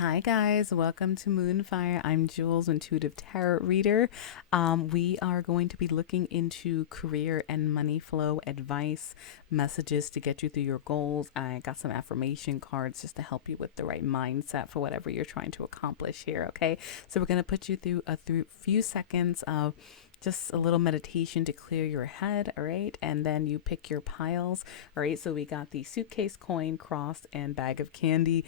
Hi guys, welcome to Moonfire. I'm Jules, intuitive tarot reader. We are going to be looking into career and money flow advice, messages to get you through your goals. I got some affirmation cards just to help you with the right mindset for whatever you're trying to accomplish here. Okay, so we're going to put you through a few seconds of just a little meditation to clear your head, all right? And then you pick your piles, all right? So we got the suitcase, coin, cross, and bag of candy.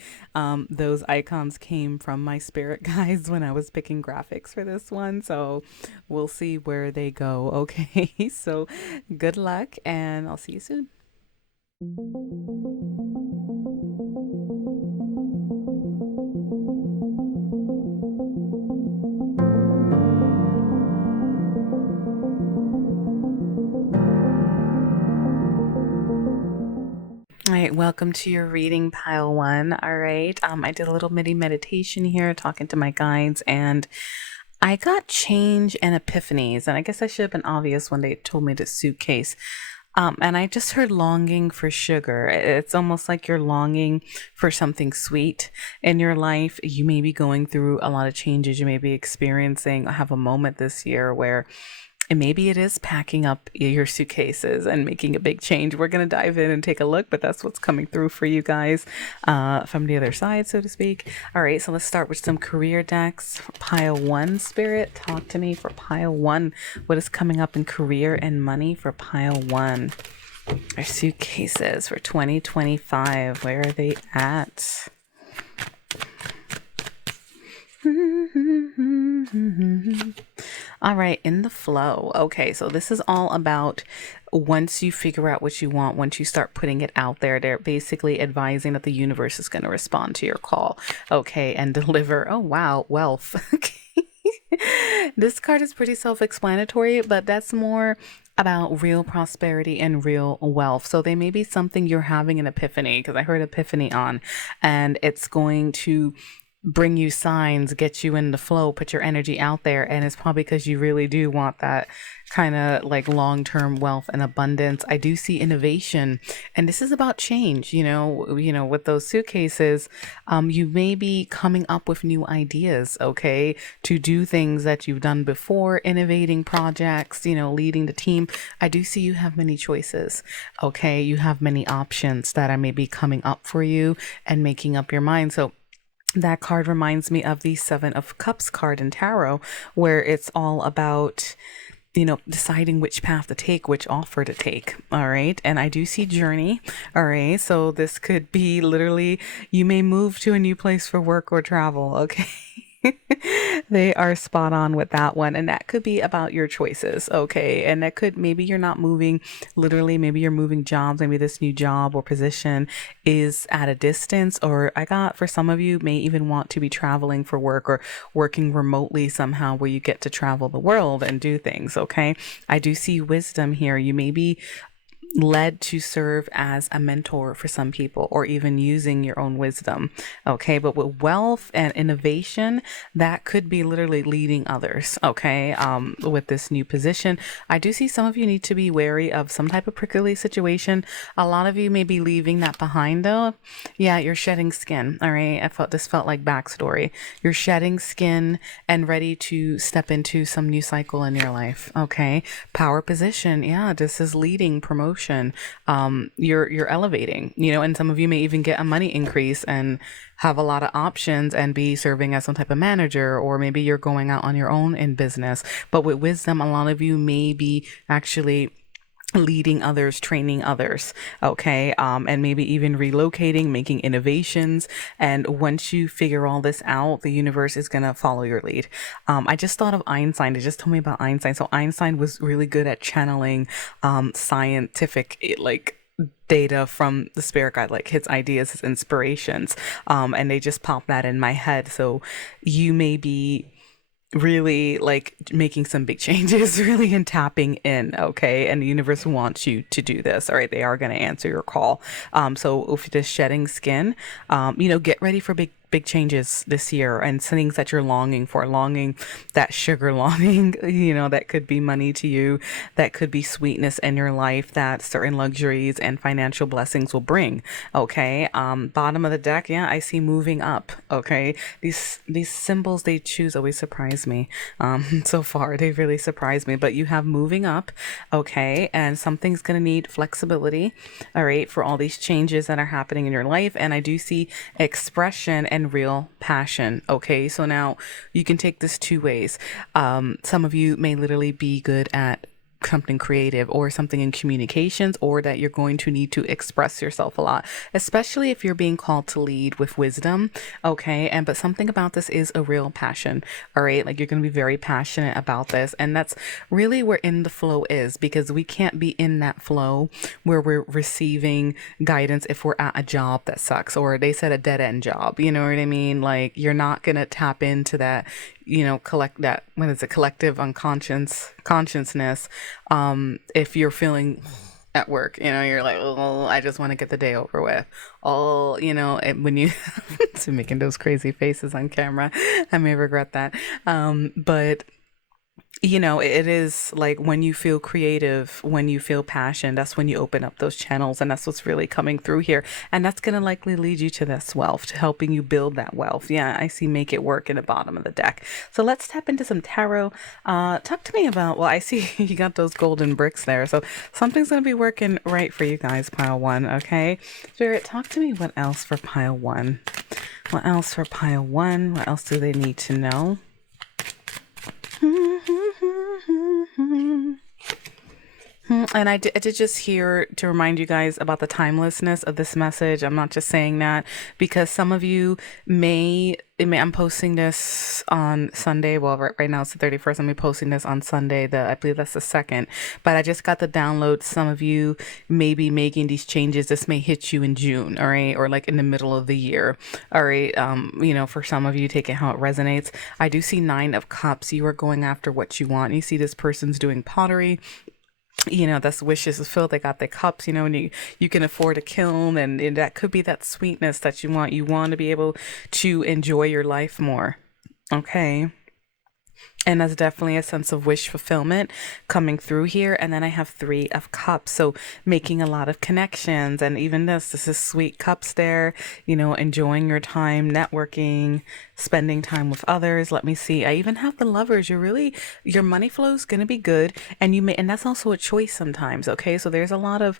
Those icons came from my spirit guides when I was picking graphics for this one. So we'll see where they go, okay? So good luck, and I'll see you soon. All right, welcome to your reading pile one. All right, I did a little mini meditation here, talking to my guides, and I got change and epiphanies. And I guess I should have been obvious when they told me to suitcase. And I just heard longing for sugar. It's almost like you're longing for something sweet in your life. You may be going through a lot of changes. You may be experiencing, have a moment this year where and maybe it is packing up your suitcases and making a big change. We're going to dive in and take a look, but that's what's coming through for you guys from the other side, so to speak. All right, so let's start with some career decks. Pile one, Spirit, talk to me for pile one. What is coming up in career and money for pile one? Our suitcases for 2025, where are they at? All right, in the flow. Okay, so this is all about once you figure out what you want, once you start putting it out there, they're basically advising that the universe is going to respond to your call, okay, and deliver. Oh, wow, wealth. Okay. This card is pretty self-explanatory, but that's more about real prosperity and real wealth. So they may be something you're having an epiphany, because I heard epiphany on, and it's going to bring you signs, get you in the flow, put your energy out there. And it's probably because you really do want that kind of like long-term wealth and abundance. I do see innovation, and this is about change. With those suitcases, you may be coming up with new ideas, okay, to do things that you've done before, innovating projects, leading the team. I do see you have many choices, okay. You have many options that are maybe coming up for you and making up your mind. So that card reminds me of the Seven of Cups card in tarot, where it's all about, deciding which path to take, which offer to take. All right. And I do see journey. All right. So this could be literally, you may move to a new place for work or travel. Okay. They are spot on with that one. And that could be about your choices. Okay. And that could, maybe you're not moving literally, maybe you're moving jobs. Maybe this new job or position is at a distance, or for some of you may even want to be traveling for work or working remotely somehow where you get to travel the world and do things. Okay. I do see wisdom here. You may be led to serve as a mentor for some people, or even using your own wisdom. Okay. But with wealth and innovation, that could be literally leading others. Okay. With this new position, I do see some of you need to be wary of some type of prickly situation. A lot of you may be leaving that behind though. Yeah. You're shedding skin. All right. This felt like backstory. You're shedding skin and ready to step into some new cycle in your life. Okay. Power position. Yeah. This is leading, promotion. You're elevating, and some of you may even get a money increase and have a lot of options and be serving as some type of manager, or maybe you're going out on your own in business. But with wisdom, a lot of you may be actually leading others, training others, okay, and maybe even relocating, making innovations. And once you figure all this out, the universe is going to follow your lead. I just thought of Einstein. They just told me about Einstein. So Einstein was really good at channeling scientific data from the spirit guide, like his ideas, his inspirations, and they just popped that in my head. So you may be really like making some big changes, really, and tapping in, okay, and the universe wants you to do this. All right, they are going to answer your call. So if you're just shedding skin, get ready for big changes this year and things that you're longing for, longing that sugar longing, that could be money to you, that could be sweetness in your life that certain luxuries and financial blessings will bring. Okay. Bottom of the deck. Yeah. I see moving up. Okay. These symbols they choose always surprise me. So far they really surprise me, but you have moving up. Okay. And something's going to need flexibility. All right. For all these changes that are happening in your life. And I do see expression and real passion. Okay. So now you can take this two ways. Some of you may literally be good at something creative or something in communications, or that you're going to need to express yourself a lot, especially if you're being called to lead with wisdom. Okay. But something about this is a real passion. All right. Like you're going to be very passionate about this. And that's really where in the flow is, because we can't be in that flow where we're receiving guidance if we're at a job that sucks, or they said a dead end job. You know what I mean? Like you're not going to tap into that, collective consciousness. If you're feeling at work, you're like, oh, I just want to get the day over with. When you so making those crazy faces on camera, I may regret that. But it is like when you feel creative, when you feel passion, that's when you open up those channels, and that's what's really coming through here. And that's going to likely lead you to this wealth, to helping you build that wealth. Yeah, I see make it work in the bottom of the deck. So let's tap into some tarot. Talk to me about, well, I see you got those golden bricks there. So something's going to be working right for you guys, pile one. Okay. Spirit, talk to me. What else for pile one? What else for pile one? What else do they need to know? And I did just hear to remind you guys about the timelessness of this message. I'm not just saying that because some of you I'm posting this on Sunday. Well, right now it's the 31st. I'm posting this on Sunday. I believe that's the 2nd. But I just got the download. Some of you may be making these changes. This may hit you in June, all right? Or like in the middle of the year, all right? For some of you, take it how it resonates. I do see 9 of Cups. You are going after what you want. You see this person's doing pottery. That's wishes fulfilled. They got their cups, and you can afford a kiln, and that could be that sweetness that you want. You want to be able to enjoy your life more. Okay. And that's definitely a sense of wish fulfillment coming through here. And then I have 3 of Cups. So making a lot of connections. And even this is sweet cups there, enjoying your time, networking, spending time with others. Let me see. I even have the Lovers. Your money flow is going to be good. And that's also a choice sometimes. Okay. So there's a lot of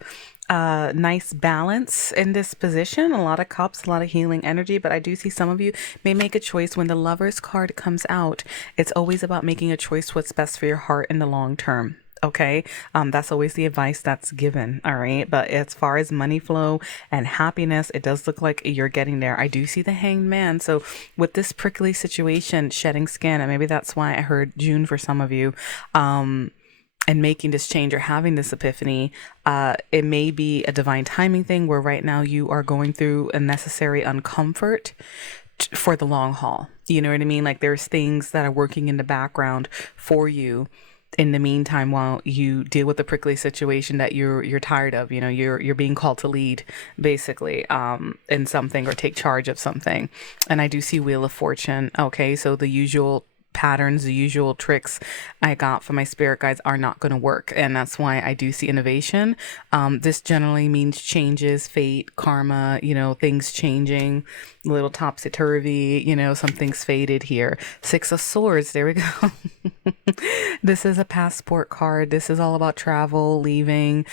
nice balance in this position, a lot of cups, a lot of healing energy, but I do see some of you may make a choice. When the Lovers card comes out, it's always about making a choice what's best for your heart in the long term. Okay. That's always the advice that's given. All right. But as far as money flow and happiness, it does look like you're getting there. I do see the Hanged Man. So with this prickly situation, shedding skin, and maybe that's why I heard June for some of you, and making this change or having this epiphany, it may be a divine timing thing where right now you are going through a necessary uncomfort for the long haul. You know what I mean? Like there's things that are working in the background for you in the meantime while you deal with the prickly situation that you're tired of. You're being called to lead basically in something or take charge of something. And I do see Wheel of Fortune. Okay, so the usual patterns, the usual tricks I got from my spirit guides are not going to work. And that's why I do see innovation. This generally means changes, fate, karma, things changing, a little topsy-turvy, some things faded here. 6 of Swords. There we go. This is a passport card. This is all about travel, leaving,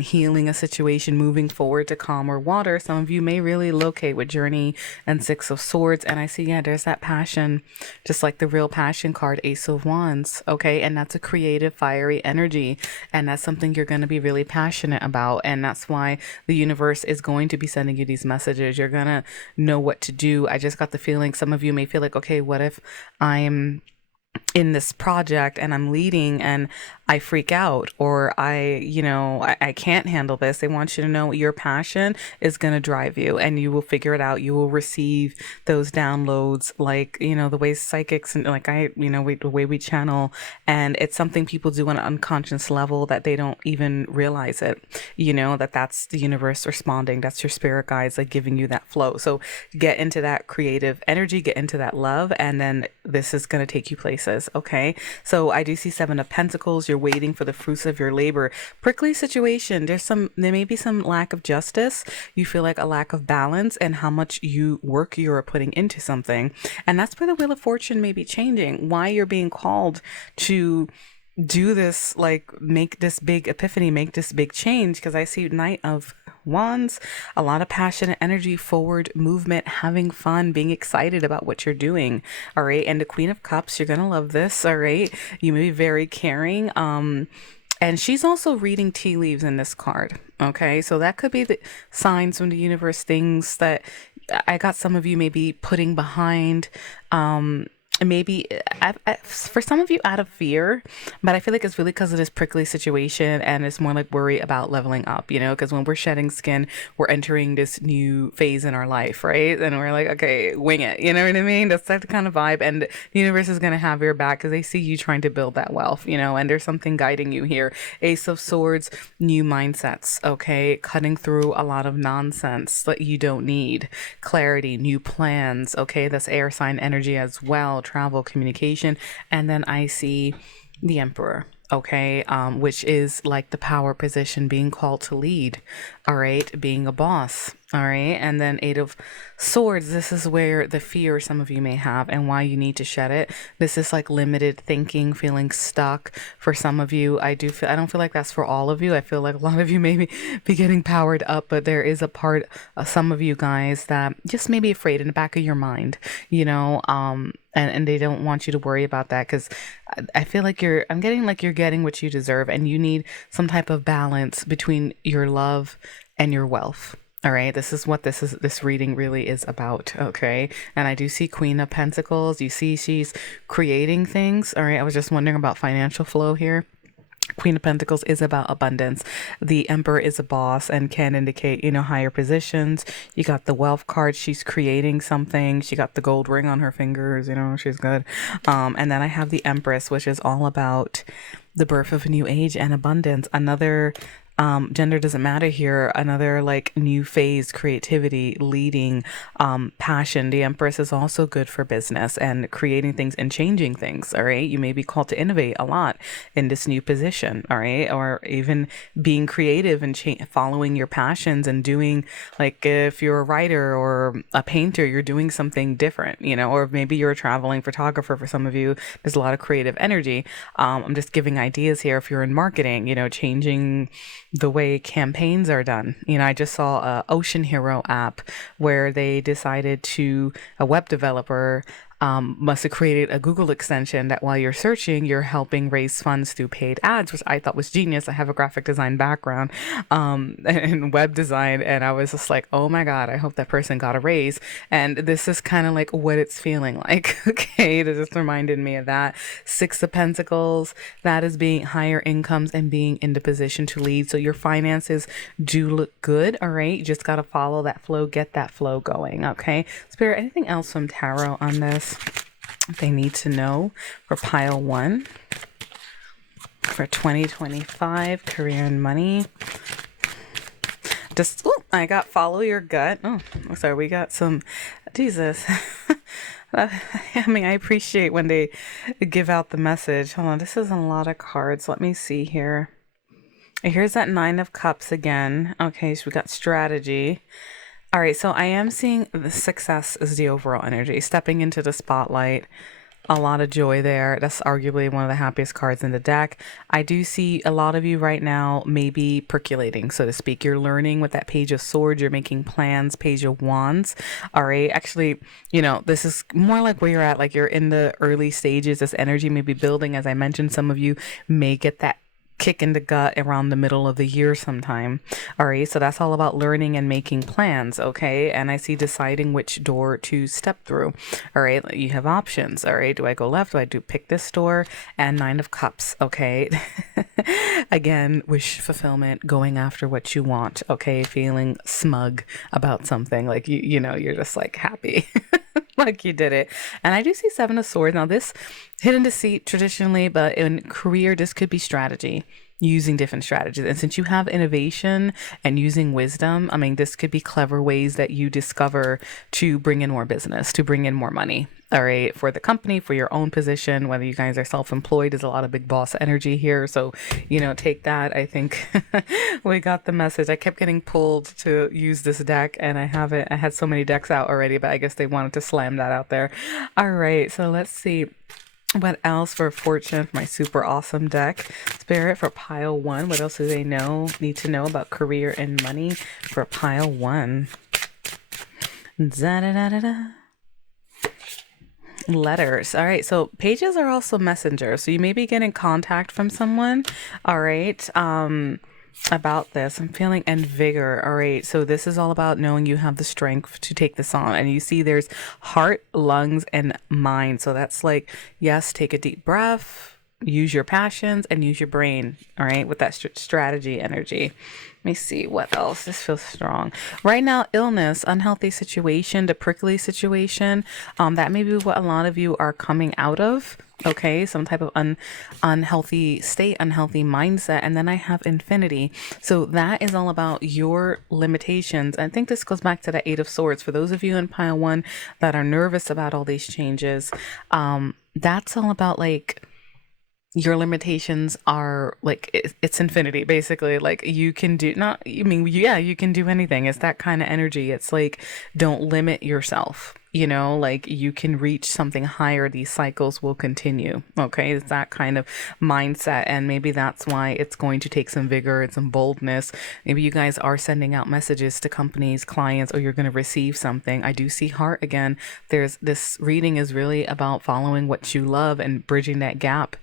healing a situation, moving forward to calmer water. Some of you may really locate with Journey and 6 of Swords. And I see, there's that passion, just like the real passion card, Ace of Wands. Okay. And that's a creative, fiery energy. And that's something you're going to be really passionate about. And that's why the universe is going to be sending you these messages. You're going to know what to do. I just got the feeling some of you may feel like, okay, what if I'm in this project and I'm leading and I freak out, or I can't handle this. They want you to know your passion is going to drive you and you will figure it out. You will receive those downloads, like, the way psychics and like the way we channel. And it's something people do on an unconscious level that they don't even realize it, that's the universe responding. That's your spirit guides, like giving you that flow. So get into that creative energy, get into that love, and then this is going to take you places. Okay. So I do see Seven of Pentacles. You're waiting for the fruits of your labor. Prickly situation. There may be some lack of justice. You feel like a lack of balance and how much work you're putting into something. And that's where the Wheel of Fortune may be changing. Why you're being called to do this, like make this big epiphany, make this big change. Because I see Knight of Wands, a lot of passionate energy, forward movement, having fun, being excited about what you're doing. All right. And the Queen of Cups, you're going to love this. All right. You may be very caring. And she's also reading tea leaves in this card. Okay. So that could be the signs from the universe, things that I got some of you maybe putting behind, maybe for some of you out of fear, but I feel like it's really because of this prickly situation, and it's more like worry about leveling up, because when we're shedding skin, we're entering this new phase in our life, right? And we're like, okay, wing it, you know what I mean? That's the kind of vibe, and the universe is going to have your back because they see you trying to build that wealth, and there's something guiding you here. Ace of Swords, new mindsets, okay? Cutting through a lot of nonsense that you don't need. Clarity, new plans, okay? That's air sign energy as well. Travel, communication. And then I see the Emperor, okay, which is like the power position, being called to lead, all right, being a boss, all right. And then Eight of Swords, this is where the fear some of you may have and why you need to shed it. This is like limited thinking, feeling stuck. For some of you, I don't feel like that's for all of you. I feel like a lot of you may be getting powered up, but there is a part of some of you guys that just may be afraid in the back of your mind, and they don't want you to worry about that, because I feel like I'm getting like you're getting what you deserve, and you need some type of balance between your love and your wealth. All right, this is what this reading really is about, okay? And I do see Queen of Pentacles. You see she's creating things. All right, I was just wondering about financial flow here. Queen of Pentacles is about abundance. The Emperor is a boss and can indicate, higher positions. You got the Wealth card. She's creating something. She got the gold ring on her fingers. She's good. And then I have the Empress, which is all about the birth of a new age and abundance. Another gender doesn't matter here. Another like new phase, creativity, leading, passion. The Empress is also good for business and creating things and changing things. All right. You may be called to innovate a lot in this new position. All right. Or even being creative and following your passions and doing, like, if you're a writer or a painter, you're doing something different, or maybe you're a traveling photographer. For some of you, there's a lot of creative energy. I'm just giving ideas here. If you're in marketing, changing the way campaigns are done. I just saw a Ocean Hero app where they decided a web developer must have created a Google extension that while you're searching, you're helping raise funds through paid ads, which I thought was genius. I have a graphic design background and web design, and I was just like, oh my God, I hope that person got a raise. And this is kind of like what it's feeling like. Okay, this just reminded me of that. Six of Pentacles, that is being higher incomes and being in the position to lead. So your finances do look good, all right? You just got to follow that flow, get that flow going, okay? Spirit, anything else from Tarot on this they need to know for pile 1 for 2025 career and money? I got follow your gut. Oh, sorry, we got some Jesus. I appreciate when they give out the message. Hold on, this is a lot of cards. Let me see here. Here's that Nine of Cups again. Okay, so we got strategy. All right, so I am seeing the success is the overall energy. Stepping into the spotlight, a lot of joy there. That's arguably one of the happiest cards in the deck. I do see a lot of you right now maybe percolating, so to speak. You're learning with that Page of Swords. You're making plans, Page of Wands. All right, actually, this is more like where you're at. Like you're in the early stages. This energy may be building. As I mentioned, some of you may get that kick in the gut around the middle of the year sometime. All right. So that's all about learning and making plans. Okay. And I see deciding which door to step through. All right. You have options. All right. Do I go left? Do I pick this door? And Nine of Cups. Okay. Again, wish fulfillment, going after what you want. Okay. Feeling smug about something. Like you're just like happy. Like you did it. And I do see Seven of Swords. Now, this hidden deceit traditionally, but in career, this could be strategy, using different strategies. And since you have innovation and using wisdom, I mean, this could be clever ways that you discover to bring in more business, to bring in more money. All right, for the company, for your own position, whether you guys are self-employed, there's a lot of big boss energy here. So, take that. I think we got the message. I kept getting pulled to use this deck, and I had so many decks out already, but I guess they wanted to slam that out there. All right, so let's see. What else for fortune for my super awesome deck? Spirit for pile one. What else do they need to know about career and money for pile one? Da-da-da-da-da. Letters. All right. So pages are also messengers. So you may be getting contact from someone. All right. About this, I'm feeling and vigor. All right. So this is all about knowing you have the strength to take this on. And you see there's heart, lungs, and mind. So that's like, yes, take a deep breath, use your passions, and use your brain. All right. With that strategy energy. Let me see what else. This feels strong. Right now, illness, unhealthy situation, the prickly situation. That may be what a lot of you are coming out of. Okay, some type of unhealthy state, unhealthy mindset. And then I have infinity. So that is all about your limitations. I think this goes back to the Eight of Swords. For those of you in pile one that are nervous about all these changes, that's all about like, your limitations are like it's infinity basically. Like you can do not I mean yeah, you can do anything. It's that kind of energy. It's like don't limit yourself, like you can reach something higher. These cycles will continue. Okay, it's that kind of mindset. And maybe that's why it's going to take some vigor and some boldness. Maybe you guys are sending out messages to companies, clients, or you're going to receive something. I do see heart again. This reading is really about following what you love and bridging that gap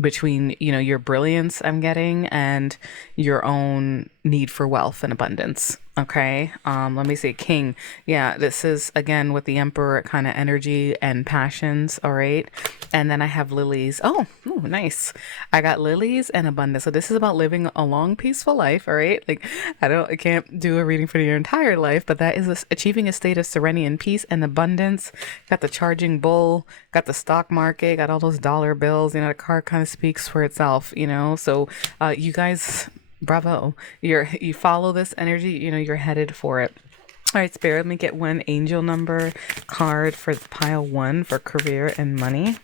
between your brilliance I'm getting and your own need for wealth and abundance. Okay. Let me see. King. Yeah, this is again with the Emperor kind of energy and passions. All right. And then I have lilies. Oh, ooh, nice. I got lilies and abundance. So this is about living a long, peaceful life. All right. Like I can't do a reading for your entire life, but that is achieving a state of serenity and peace and abundance. Got the charging bull, got the stock market, got all those dollar bills. The card kind of speaks for itself, so you guys, bravo. You follow this energy, you're headed for it. All right, Spirit, let me get one angel number card for pile one for career and money.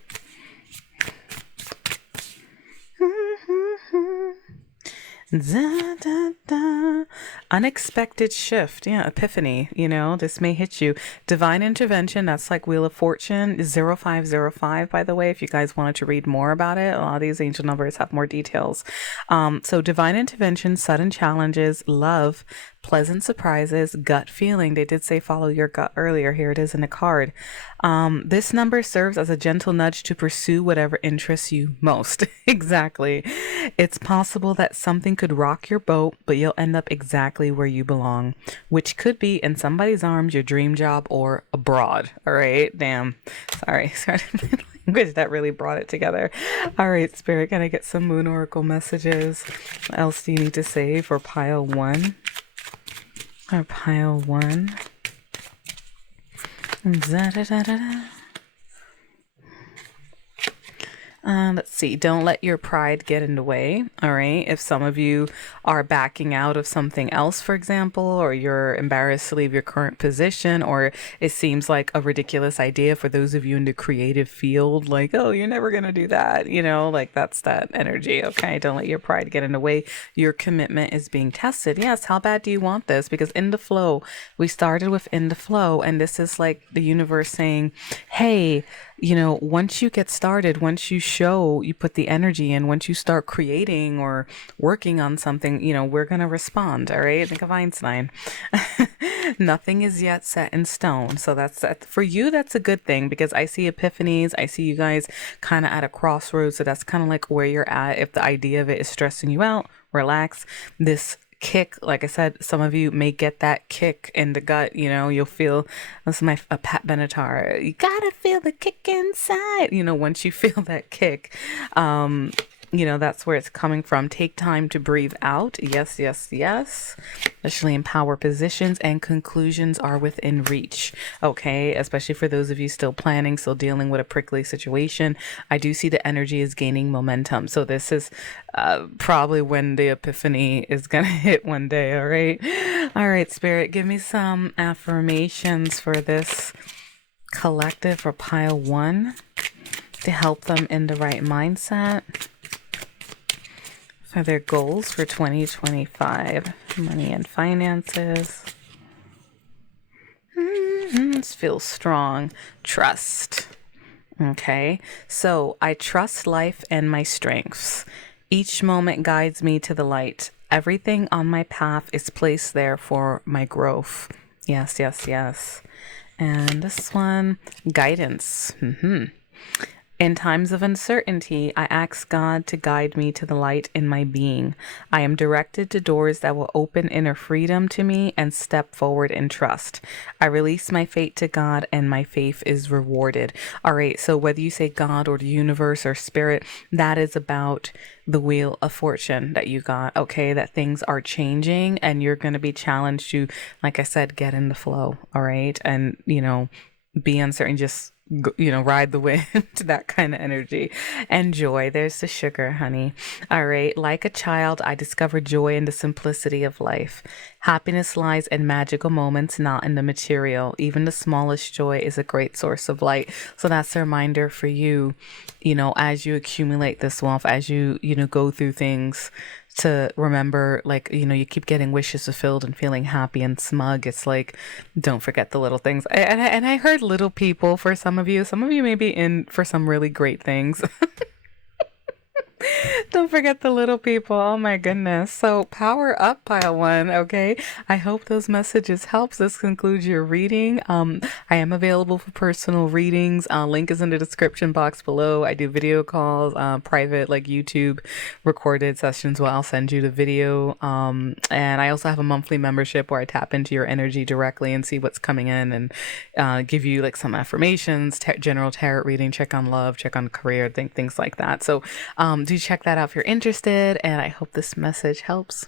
Da, da, da. Unexpected shift. Yeah, epiphany. This may hit you. Divine intervention. That's like Wheel of Fortune 0505, by the way, if you guys wanted to read more about it. A lot of these angel numbers have more details. So divine intervention, sudden challenges, love, pleasant surprises, gut feeling. They did say follow your gut earlier. Here it is in the card. This number serves as a gentle nudge to pursue whatever interests you most. Exactly. It's possible that something could rock your boat, but you'll end up exactly where you belong, which could be in somebody's arms, your dream job, or abroad. All right. Damn. Sorry. Language that really brought it together. All right, Spirit, can I get some Moon Oracle messages? What else do you need to say for pile one? Or pile one. Da, da, da, da, da. Let's see. Don't let your pride get in the way. All right. If some of you are backing out of something else, for example, or you're embarrassed to leave your current position, or it seems like a ridiculous idea for those of you in the creative field, like, oh, you're never going to do that. Like that's that energy. Okay. Don't let your pride get in the way. Your commitment is being tested. Yes. How bad do you want this? Because in the flow, we started with in the flow, and this is like the universe saying, hey, once you get started, once you show, you put the energy in, once you start creating or working on something, we're going to respond. All right. Think of Einstein. Nothing is yet set in stone. So for you, that's a good thing, because I see epiphanies. I see you guys kind of at a crossroads. So that's kind of like where you're at. If the idea of it is stressing you out, relax. This kick, like I said, some of you may get that kick in the gut. You'll feel, this is Pat Benatar, you gotta feel the kick inside. Once you feel that kick, that's where it's coming from. Take time to breathe out. Yes, yes, yes. Especially in power positions, and conclusions are within reach. Okay. Especially for those of you still planning, still dealing with a prickly situation. I do see the energy is gaining momentum. So this is probably when the epiphany is going to hit one day. All right. All right, Spirit, give me some affirmations for this collective, for pile 1, to help them in the right mindset for their goals for 2025, money and finances. This feels strong. Trust. Okay, so I trust life and my strengths. Each moment guides me to the light. Everything on my path is placed there for my growth. Yes, yes, yes. And this one, guidance. In times of uncertainty, I ask God to guide me to the light in my being. I am directed to doors that will open inner freedom to me and step forward in trust. I release my fate to God, and my faith is rewarded. All right, so whether you say God or the universe or spirit, that is about the wheel of fortune that you got. Okay, that things are changing and you're going to be challenged to, like I said, get in the flow. All right, and be uncertain, just ride the wind, that kind of energy. And joy, there's the sugar, honey. All right, like a child, I discover joy in the simplicity of life. Happiness lies in magical moments, not in the material. Even the smallest joy is a great source of light. So that's a reminder for you, as you accumulate this wealth, as you go through things, to remember, like, you keep getting wishes fulfilled and feeling happy and smug. It's like, don't forget the little things. And I heard little people for some of you. Some of you may be in for some really great things. Don't forget the little people. Oh my goodness. So power up, pile 1. Okay. I hope those messages helps. This concludes your reading. I am available for personal readings. Link is in the description box below. I do video calls, private, like YouTube recorded sessions where I'll send you the video. And I also have a monthly membership where I tap into your energy directly and see what's coming in, and give you like some affirmations, general tarot reading, check on love, check on career, things like that. So do check that out if you're interested, and I hope this message helps.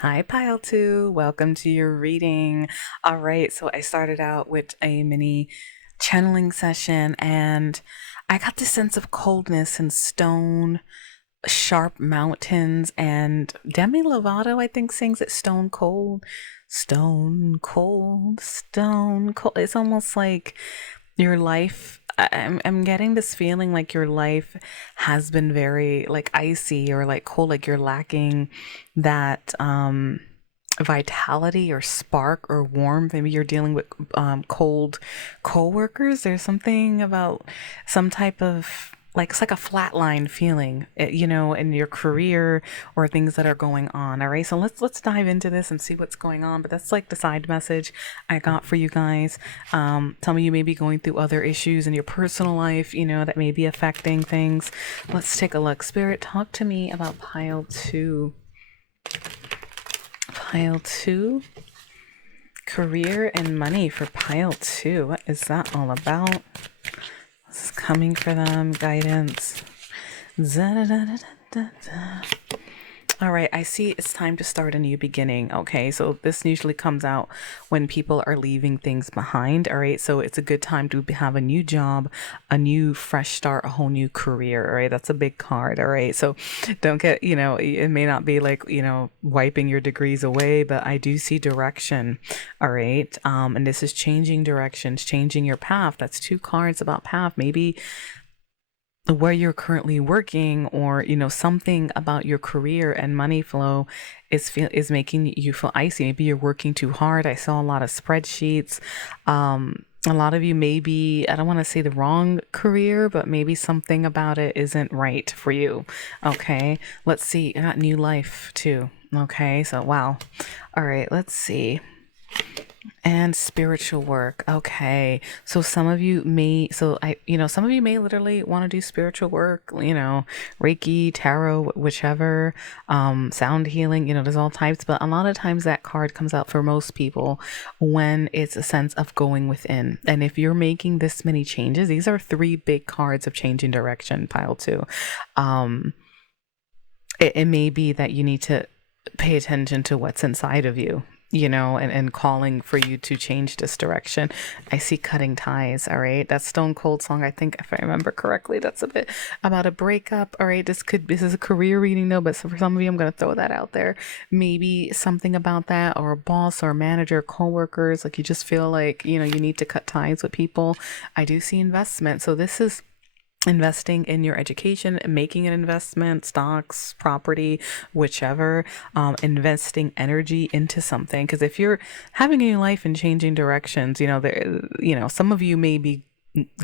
Hi, pile 2. Welcome to your reading. All right, so I started out with a mini channeling session, and I got this sense of coldness and stone, sharp mountains, and Demi Lovato, I think, sings it, stone cold, stone cold, stone cold. It's almost like your life, I'm getting this feeling like your life has been very like icy or like cold, like you're lacking that vitality or spark or warmth. Maybe you're dealing with cold coworkers. There's something about some type of, like, it's like a flatline feeling, in your career or things that are going on. All right, so let's dive into this and see what's going on. But that's like the side message I got for you guys. Some of you may be going through other issues in your personal life, that may be affecting things. Let's take a look. Spirit, talk to me about pile 2. Pile 2. Career and money for pile 2. What is that all about? What's coming for them? Guidance. All right, I see it's time to start a new beginning. Okay, so this usually comes out when people are leaving things behind. All right, so it's a good time to have a new job, a new fresh start, a whole new career. All right, that's a big card. All right, so don't get, it may not be like, wiping your degrees away, but I do see direction. All right, and this is changing directions, changing your path. That's 2 cards about path. Maybe where you're currently working, or something about your career and money flow is making you feel icy. Maybe you're working too hard. I saw a lot of spreadsheets. A lot of you maybe, I don't want to say the wrong career, but maybe something about it isn't right for you. Okay, let's see. I got new life too. Okay, so wow. All right, let's see. And spiritual work. Okay. So some of you may, so I, some of you may literally want to do spiritual work, Reiki, tarot, whichever, sound healing, there's all types, but a lot of times that card comes out for most people when it's a sense of going within. And if you're making this many changes, these are three big cards of changing direction, pile two. Um, it may be that you need to pay attention to what's inside of you, and calling for you to change this direction. I see cutting ties. All right. That Stone Cold song, I think, if I remember correctly, that's a bit about a breakup. All right. This is a career reading though, but for some of you, I'm going to throw that out there. Maybe something about that, or a boss or a manager, coworkers, like you just feel like, you need to cut ties with people. I do see investment. So this is investing in your education, making an investment, stocks, property, whichever, investing energy into something. Because if you're having a new life and changing directions, some of you may be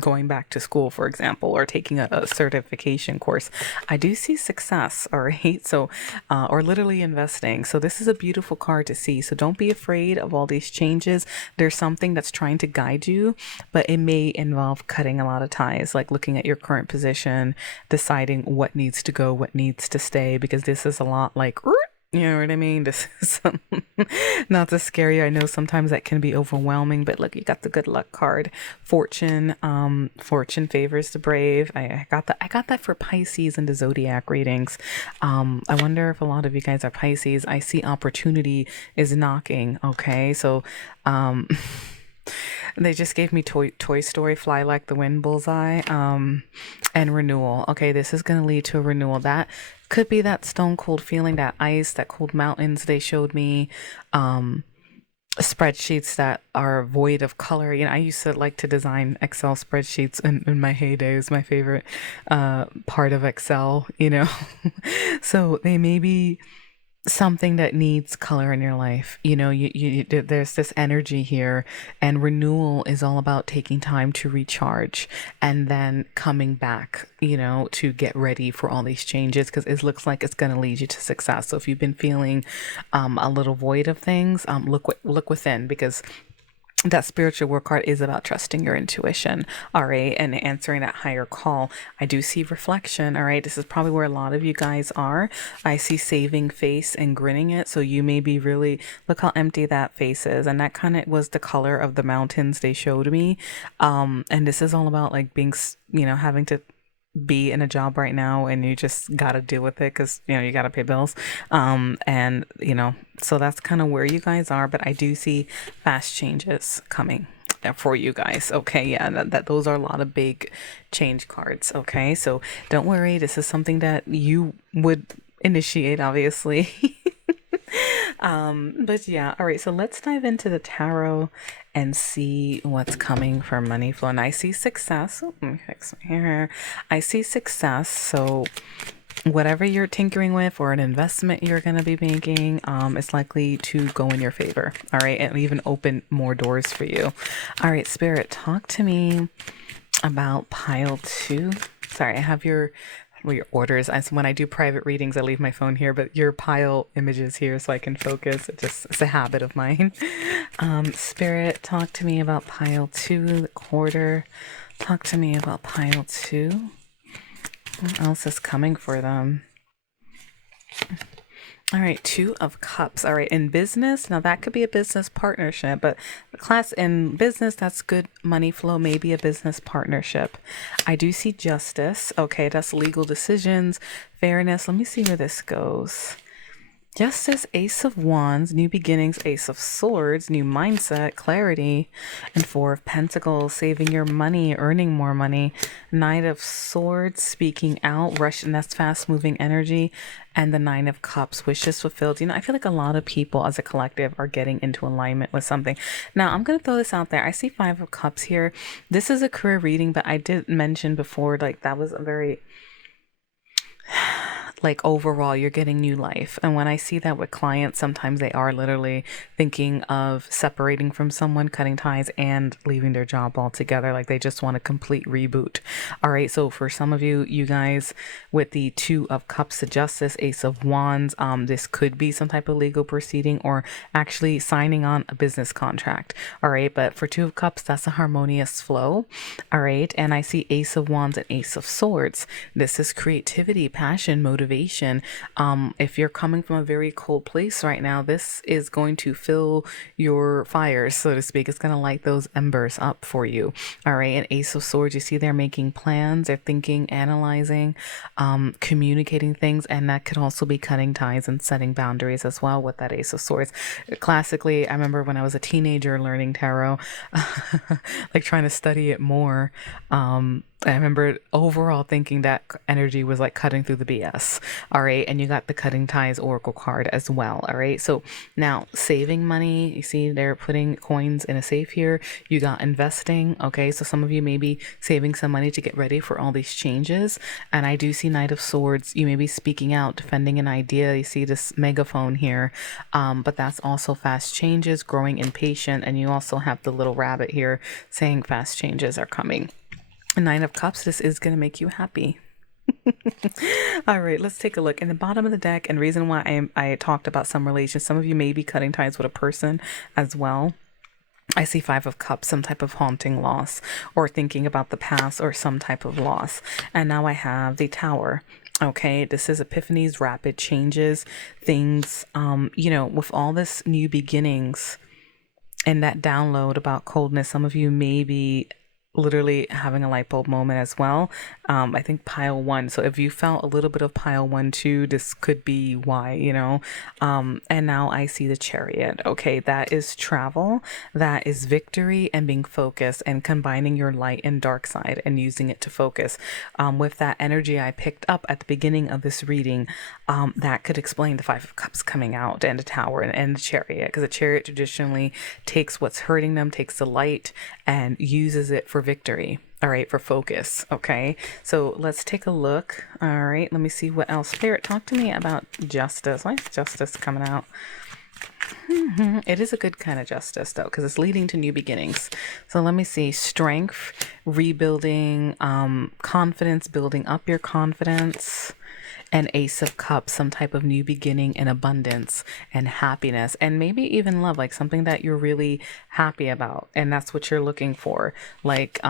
going back to school, for example, or taking a certification course. I do see success, all right? So, or literally investing. So this is a beautiful card to see. So don't be afraid of all these changes. There's something that's trying to guide you, but it may involve cutting a lot of ties, like looking at your current position, deciding what needs to go, what needs to stay, because this is a lot like, you know what I mean? This is not to scare you. I know sometimes that can be overwhelming, but look, you got the good luck card. Fortune, fortune favors the brave. I got that for Pisces in the zodiac readings. I wonder if a lot of you guys are Pisces. I see opportunity is knocking. Okay, so they just gave me Toy Story, Fly Like the Wind, Bullseye, and renewal. Okay, this is going to lead to a renewal. That could be that stone cold feeling, that ice, that cold mountains they showed me, spreadsheets that are void of color. I used to like to design Excel spreadsheets in my heyday. It was my favorite part of Excel, So they may be something that needs color in your life. There's this energy here, and renewal is all about taking time to recharge and then coming back, to get ready for all these changes, because it looks like it's going to lead you to success. So if you've been feeling a little void of things, look within, because that spiritual work card is about trusting your intuition, all right, and answering that higher call. I do see reflection, all right. This is probably where a lot of you guys are. I see saving face and grinning it. So you may be really, look how empty that face is, and that kind of was the color of the mountains they showed me. And this is all about like being, having to be in a job right now, and you just got to deal with it because you got to pay bills, and so that's kind of where you guys are. But I do see fast changes coming for you guys. Okay, yeah, that those are a lot of big change cards. Okay, so don't worry, this is something that you would initiate, obviously. But yeah, all right, so let's dive into the tarot and see what's coming for money flow. And I see success. Oh, let me fix my hair. I see success. So whatever you're tinkering with, or an investment you're going to be making, is likely to go in your favor. All right, and even open more doors for you. All right, Spirit, talk to me about pile two. Sorry, I have your orders. When I do private readings, I leave my phone here, but your pile images here so I can focus. It's a habit of mine. Spirit, talk to me about pile two, the quarter. Talk to me about pile two. What else is coming for them? All right, Two of Cups. All right, in business, now that could be a business partnership, but class in business, that's good money flow, maybe a business partnership. I do see justice. Okay, that's legal decisions, fairness. Let me see where this goes. Justice, Ace of Wands, new beginnings, Ace of Swords, new mindset, clarity, and Four of Pentacles, saving your money, earning more money, Knight of Swords, speaking out, rush, and that's fast moving energy, and the Nine of Cups, wishes fulfilled. I feel like a lot of people as a collective are getting into alignment with something. Now, I'm going to throw this out there. I see Five of Cups here. This is a career reading, but I did mention before, like that was a very like overall you're getting new life. And when I see that with clients, sometimes they are literally thinking of separating from someone, cutting ties, and leaving their job altogether. Like they just want a complete reboot. All right, so for some of you, you guys with the Two of Cups, the Justice, Ace of Wands, this could be some type of legal proceeding or actually signing on a business contract. All right, but for Two of Cups, that's a harmonious flow. All right, and I see Ace of Wands and Ace of Swords. This is creativity, passion, motivation. If you're coming from a very cold place right now, this is going to fill your fires, so to speak. It's going to light those embers up for you. All right, and Ace of Swords, you see they're making plans, they're thinking, analyzing, communicating things, and that could also be cutting ties and setting boundaries as well with that Ace of Swords. Classically, I remember when I was a teenager learning tarot, like trying to study it more. I remember overall thinking that energy was like cutting through the BS. All right. And you got the cutting ties oracle card as well. All right. So now saving money, you see they're putting coins in a safe here. You got investing. Okay. So some of you may be saving some money to get ready for all these changes. And I do see Knight of Swords. You may be speaking out, defending an idea. You see this megaphone here. But that's also fast changes, growing impatient. And you also have the little rabbit here saying fast changes are coming. Nine of Cups, this is going to make you happy. All right, let's take a look. In the bottom of the deck, and reason why I talked about some relations, some of you may be cutting ties with a person as well. I see Five of Cups, some type of haunting loss or thinking about the past or some type of loss. And now I have the Tower. Okay, this is epiphanies, rapid changes, things, with all this new beginnings and that download about coldness, some of you may be literally having a light bulb moment as well. I think pile one. So if you felt a little bit of pile one too, this could be why, and now I see the Chariot. Okay. That is travel. That is victory and being focused and combining your light and dark side and using it to focus. With that energy I picked up at the beginning of this reading, that could explain the Five of Cups coming out and the Tower and the Chariot, because the Chariot traditionally takes what's hurting them, takes the light and uses it for victory. All right, for focus. Okay, so let's take a look. All right, let me see what else. Spirit, talk to me about justice. Why is justice coming out? It is a good kind of justice though, because it's leading to new beginnings. So let me see. Strength, rebuilding, confidence, building up your confidence. And Ace of Cups, some type of new beginning and abundance and happiness and maybe even love, like something that you're really happy about. And that's what you're looking for. Like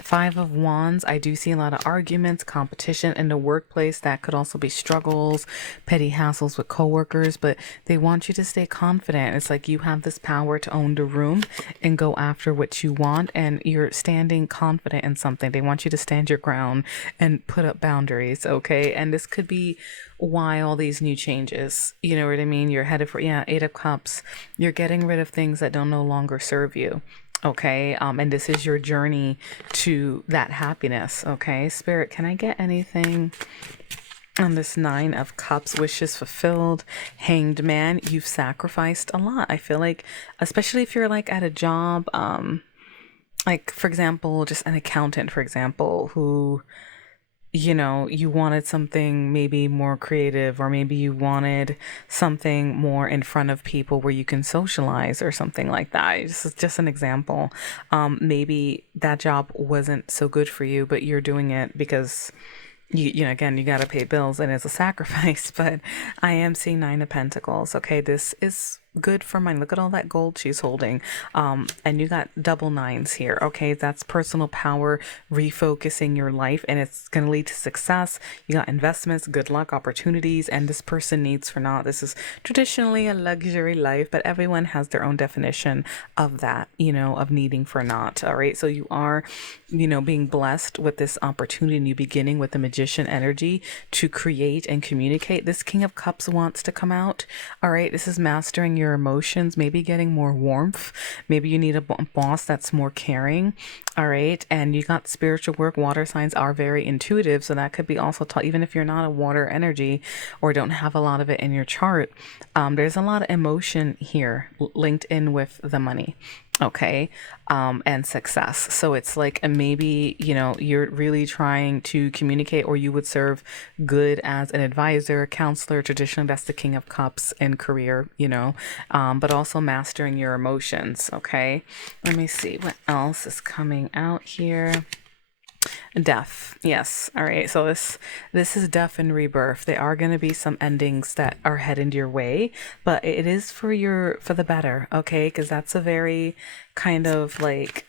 Five of Wands, I do see a lot of arguments, competition in the workplace. That could also be struggles, petty hassles with coworkers, but they want you to stay confident. It's like you have this power to own the room and go after what you want, and you're standing confident in something. They want you to stand your ground and put up boundaries. Okay. And this could be why all these new changes, you know what I mean? You're headed for, Eight of Cups. You're getting rid of things that don't no longer serve you. Okay. And this is your journey to that happiness. Okay. Spirit, can I get anything on this Nine of Cups? Wishes fulfilled. Hanged Man, you've sacrificed a lot. I feel like, especially if you're like at a job, like for example, just an accountant, for example, who, you wanted something maybe more creative, or maybe you wanted something more in front of people where you can socialize or something like that. This is just an example. Maybe that job wasn't so good for you, but you're doing it because again, you got to pay bills and it's a sacrifice. But I am seeing Nine of Pentacles. Okay, this is good for mine. Look at all that gold she's holding. And you got double nines here. Okay, that's personal power, refocusing your life, and it's going to lead to success. You got investments, good luck, opportunities, and this person needs for naught. This is traditionally a luxury life, but everyone has their own definition of that, of needing for naught. All right, so you are, being blessed with this opportunity, new beginning with the Magician energy to create and communicate. This King of Cups wants to come out. All right, this is mastering your emotions, maybe getting more warmth. Maybe you need a boss that's more caring. All right, and you got spiritual work. Water signs are very intuitive, so that could be also taught, even if you're not a water energy or don't have a lot of it in your chart. There's a lot of emotion here linked in with the money. Okay. And success. So it's like, maybe, you're really trying to communicate, or you would serve good as an advisor, counselor. Traditionally, that's the King of Cups in career, but also mastering your emotions. Okay. Let me see what else is coming out here. Death. Yes. All right. So this is death and rebirth. There are going to be some endings that are headed your way, but it is for the better, okay? Because that's a very kind of like,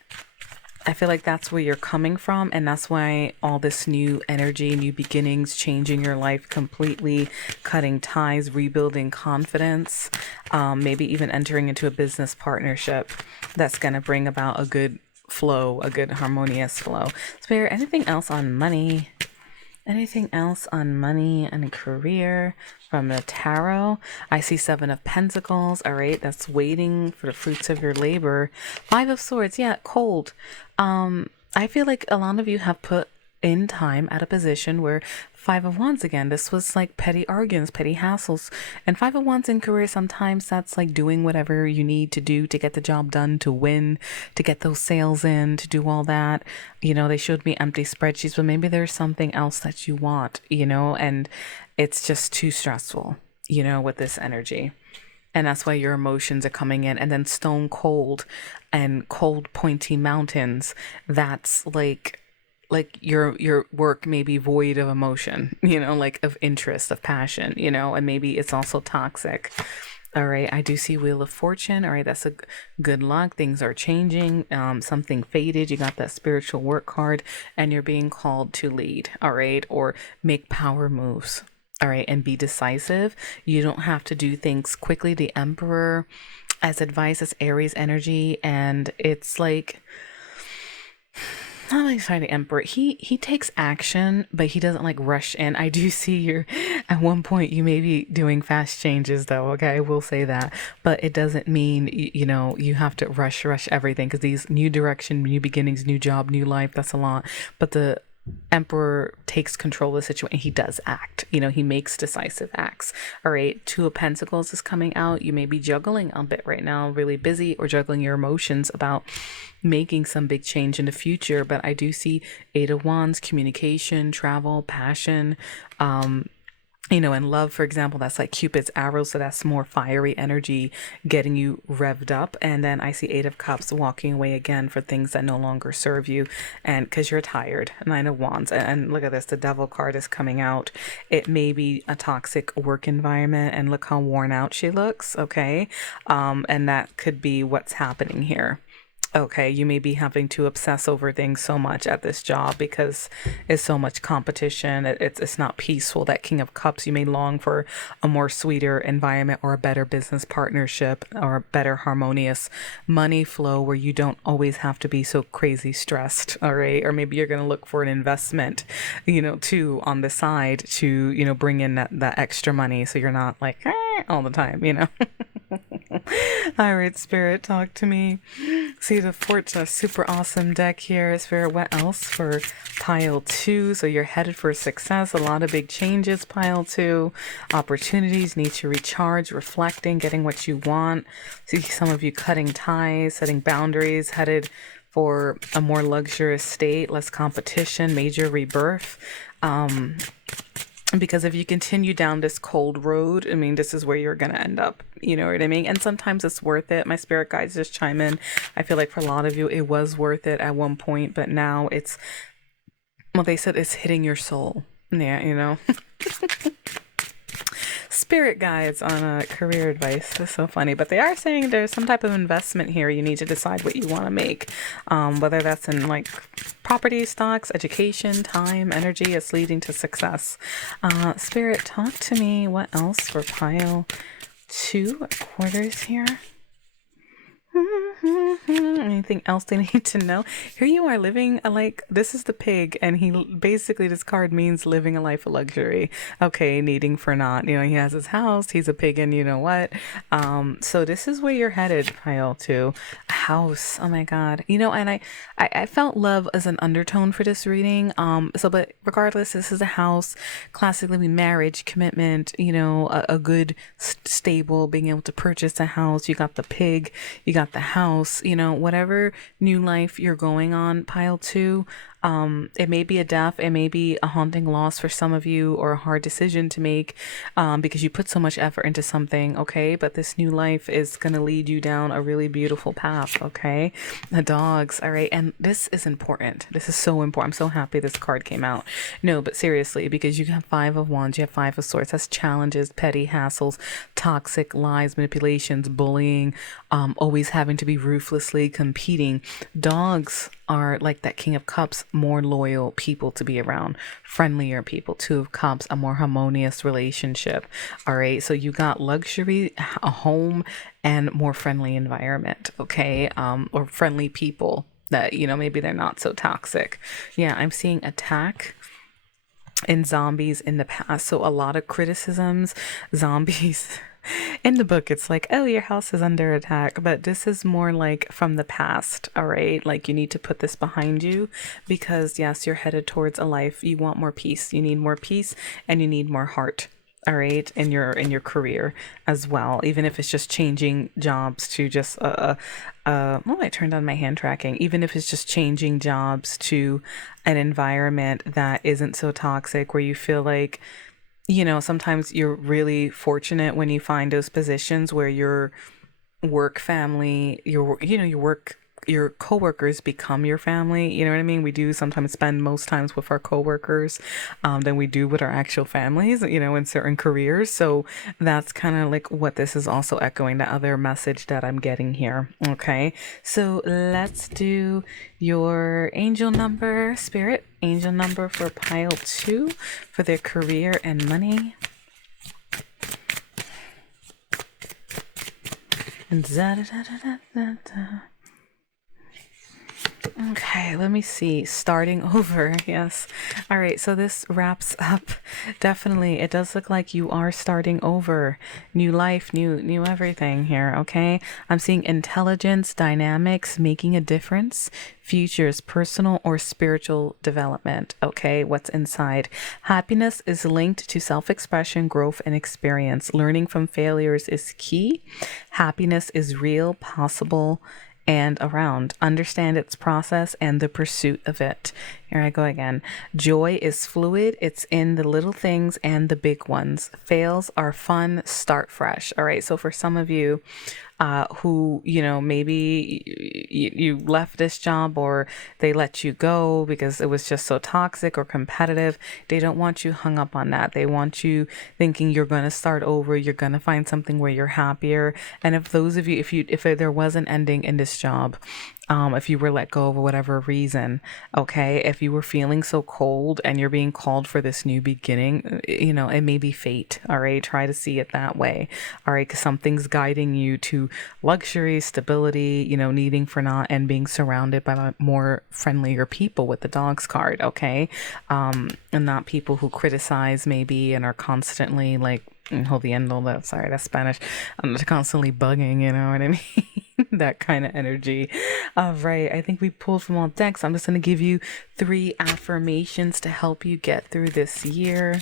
I feel like that's where you're coming from, and that's why all this new energy, new beginnings, changing your life completely, cutting ties, rebuilding confidence, maybe even entering into a business partnership that's going to bring about a good flow, a good harmonious flow. Spare anything else on money? Anything else on money and career from the tarot? I see Seven of Pentacles. All right, that's waiting for the fruits of your labor. Five of Swords. Yeah, cold. I feel like a lot of you have put in time at a position where Five of Wands again. This was like petty arguments, petty hassles. And Five of Wands in career, sometimes that's like doing whatever you need to do to get the job done, to win, to get those sales in, to do all that. They showed me empty spreadsheets, but maybe there's something else that you want, and it's just too stressful, with this energy. And that's why your emotions are coming in. And then stone cold and cold pointy mountains. That's like your work may be void of emotion, like of interest, of passion, and maybe it's also toxic. All right, I do see Wheel of Fortune. All right, that's a good luck. Things are changing. Something faded. You got that spiritual work card, and you're being called to lead. All right, or make power moves. All right, and be decisive. You don't have to do things quickly. The Emperor, as advice, is Aries energy, and it's like, not like sorry, the Emperor. He takes action, but he doesn't like rush in. I do see you're at one point you may be doing fast changes though. Okay, I will say that, but it doesn't mean you have to rush everything, because these new direction, new beginnings, new job, new life. That's a lot, but the Emperor takes control of the situation. He does act. He makes decisive acts. All right. Two of Pentacles is coming out. You may be juggling a bit right now, really busy, or juggling your emotions about making some big change in the future. But I do see Eight of Wands, communication, travel, passion, and love, for example, that's like Cupid's arrow. So that's more fiery energy getting you revved up. And then I see Eight of Cups walking away again for things that no longer serve you. And because you're tired. Nine of Wands. And look at this. The Devil card is coming out. It may be a toxic work environment. And look how worn out she looks. Okay. And that could be what's happening here. Okay, you may be having to obsess over things so much at this job because it's so much competition. It's not peaceful. That King of Cups, you may long for a more sweeter environment, or a better business partnership, or a better harmonious money flow where you don't always have to be so crazy stressed. All right, or maybe you're going to look for an investment, too, on the side to bring in that extra money, so you're not like all the time. All right, Spirit, talk to me. See the Fortune, a super awesome deck here. Spirit, what else for pile two? So you're headed for success. A lot of big changes, pile two. Opportunities, need to recharge, reflecting, getting what you want. See some of you cutting ties, setting boundaries, headed for a more luxurious state, less competition, major rebirth. Because if you continue down this cold road, I mean, this is where you're going to end up. You know what I mean? And sometimes it's worth it. My spirit guides just chime in. I feel like for a lot of you, it was worth it at one point, but now they said it's hitting your soul. Yeah, Spirit guides on career advice. That's so funny. But they are saying there's some type of investment here. You need to decide what you want to make. Whether that's in like property, stocks, education, time, energy, it's leading to success. Spirit, talk to me. What else for pile two quarters here? Anything else they need to know? Here you are living this is the pig, and this card means living a life of luxury. Okay, needing for not. He has his house, he's a pig, and you know what? So this is where you're headed, pile two. A house. Oh my god. And I felt love as an undertone for this reading. But regardless, this is a house, classically marriage, commitment, a good stable, being able to purchase a house. You got the pig, you got got the house, whatever new life you're going on, pile two. It may be a death, it may be a haunting loss for some of you, or a hard decision to make, because you put so much effort into something, okay? But this new life is going to lead you down a really beautiful path, okay? The dogs, all right? And this is important. This is so important. I'm so happy this card came out. No, but seriously, because you have Five of Wands, you have Five of Swords. That's challenges, petty hassles, toxic lies, manipulations, bullying, always having to be ruthlessly competing. Dogs are like that King of Cups, more loyal people to be around, friendlier people. Two of Cups, a more harmonious relationship. All right, so you got luxury, a home, and more friendly environment, okay? Or friendly people that, maybe they're not so toxic. Yeah, I'm seeing attack and zombies in the past. So a lot of criticisms, zombies. In the book, it's like, oh, your house is under attack, but this is more like from the past, all right? Like, you need to put this behind you, because yes, you're headed towards a life. You want more peace. You need more peace, and you need more heart, all right, in your career as well. Even if it's just changing jobs to just I turned on my hand tracking. Even if it's just changing jobs to an environment that isn't so toxic, where you feel like, sometimes you're really fortunate when you find those positions where your work family, your coworkers become your family. You know what I mean? We do sometimes spend most times with our coworkers than we do with our actual families, in certain careers. So that's kind of like what this is also echoing, the other message that I'm getting here. Okay. So let's do your angel number, spirit angel number for pile two for their career and money. And okay, let me see. Starting over. Yes. All right. So this wraps up. Definitely. It does look like you are starting over. New life, new everything here. Okay. I'm seeing intelligence, dynamics, making a difference, futures, personal or spiritual development. Okay. What's inside? Happiness is linked to self-expression, growth, and experience. Learning from failures is key. Happiness is real, possible, and around. Understand its process and the pursuit of it. Here I go again. Joy is fluid. It's in the little things and the big ones. Fails are fun. Start fresh. All right. So for some of you who, maybe you left this job, or they let you go because it was just so toxic or competitive, they don't want you hung up on that. They want you thinking you're going to start over. You're going to find something where you're happier. And if those of you, if there was an ending in this job, if you were let go for whatever reason, okay, if you were feeling so cold and you're being called for this new beginning, it may be fate. All right. Try to see it that way. All right. Because something's guiding you to luxury, stability, needing for not, and being surrounded by more friendlier people with the dogs card. Okay. And not people who criticize maybe and are constantly like, hold the end on that. Sorry, that's Spanish. I'm constantly bugging, you know what I mean? That kind of energy. All right. I think we pulled from all decks. I'm just going to give you 3 affirmations to help you get through this year.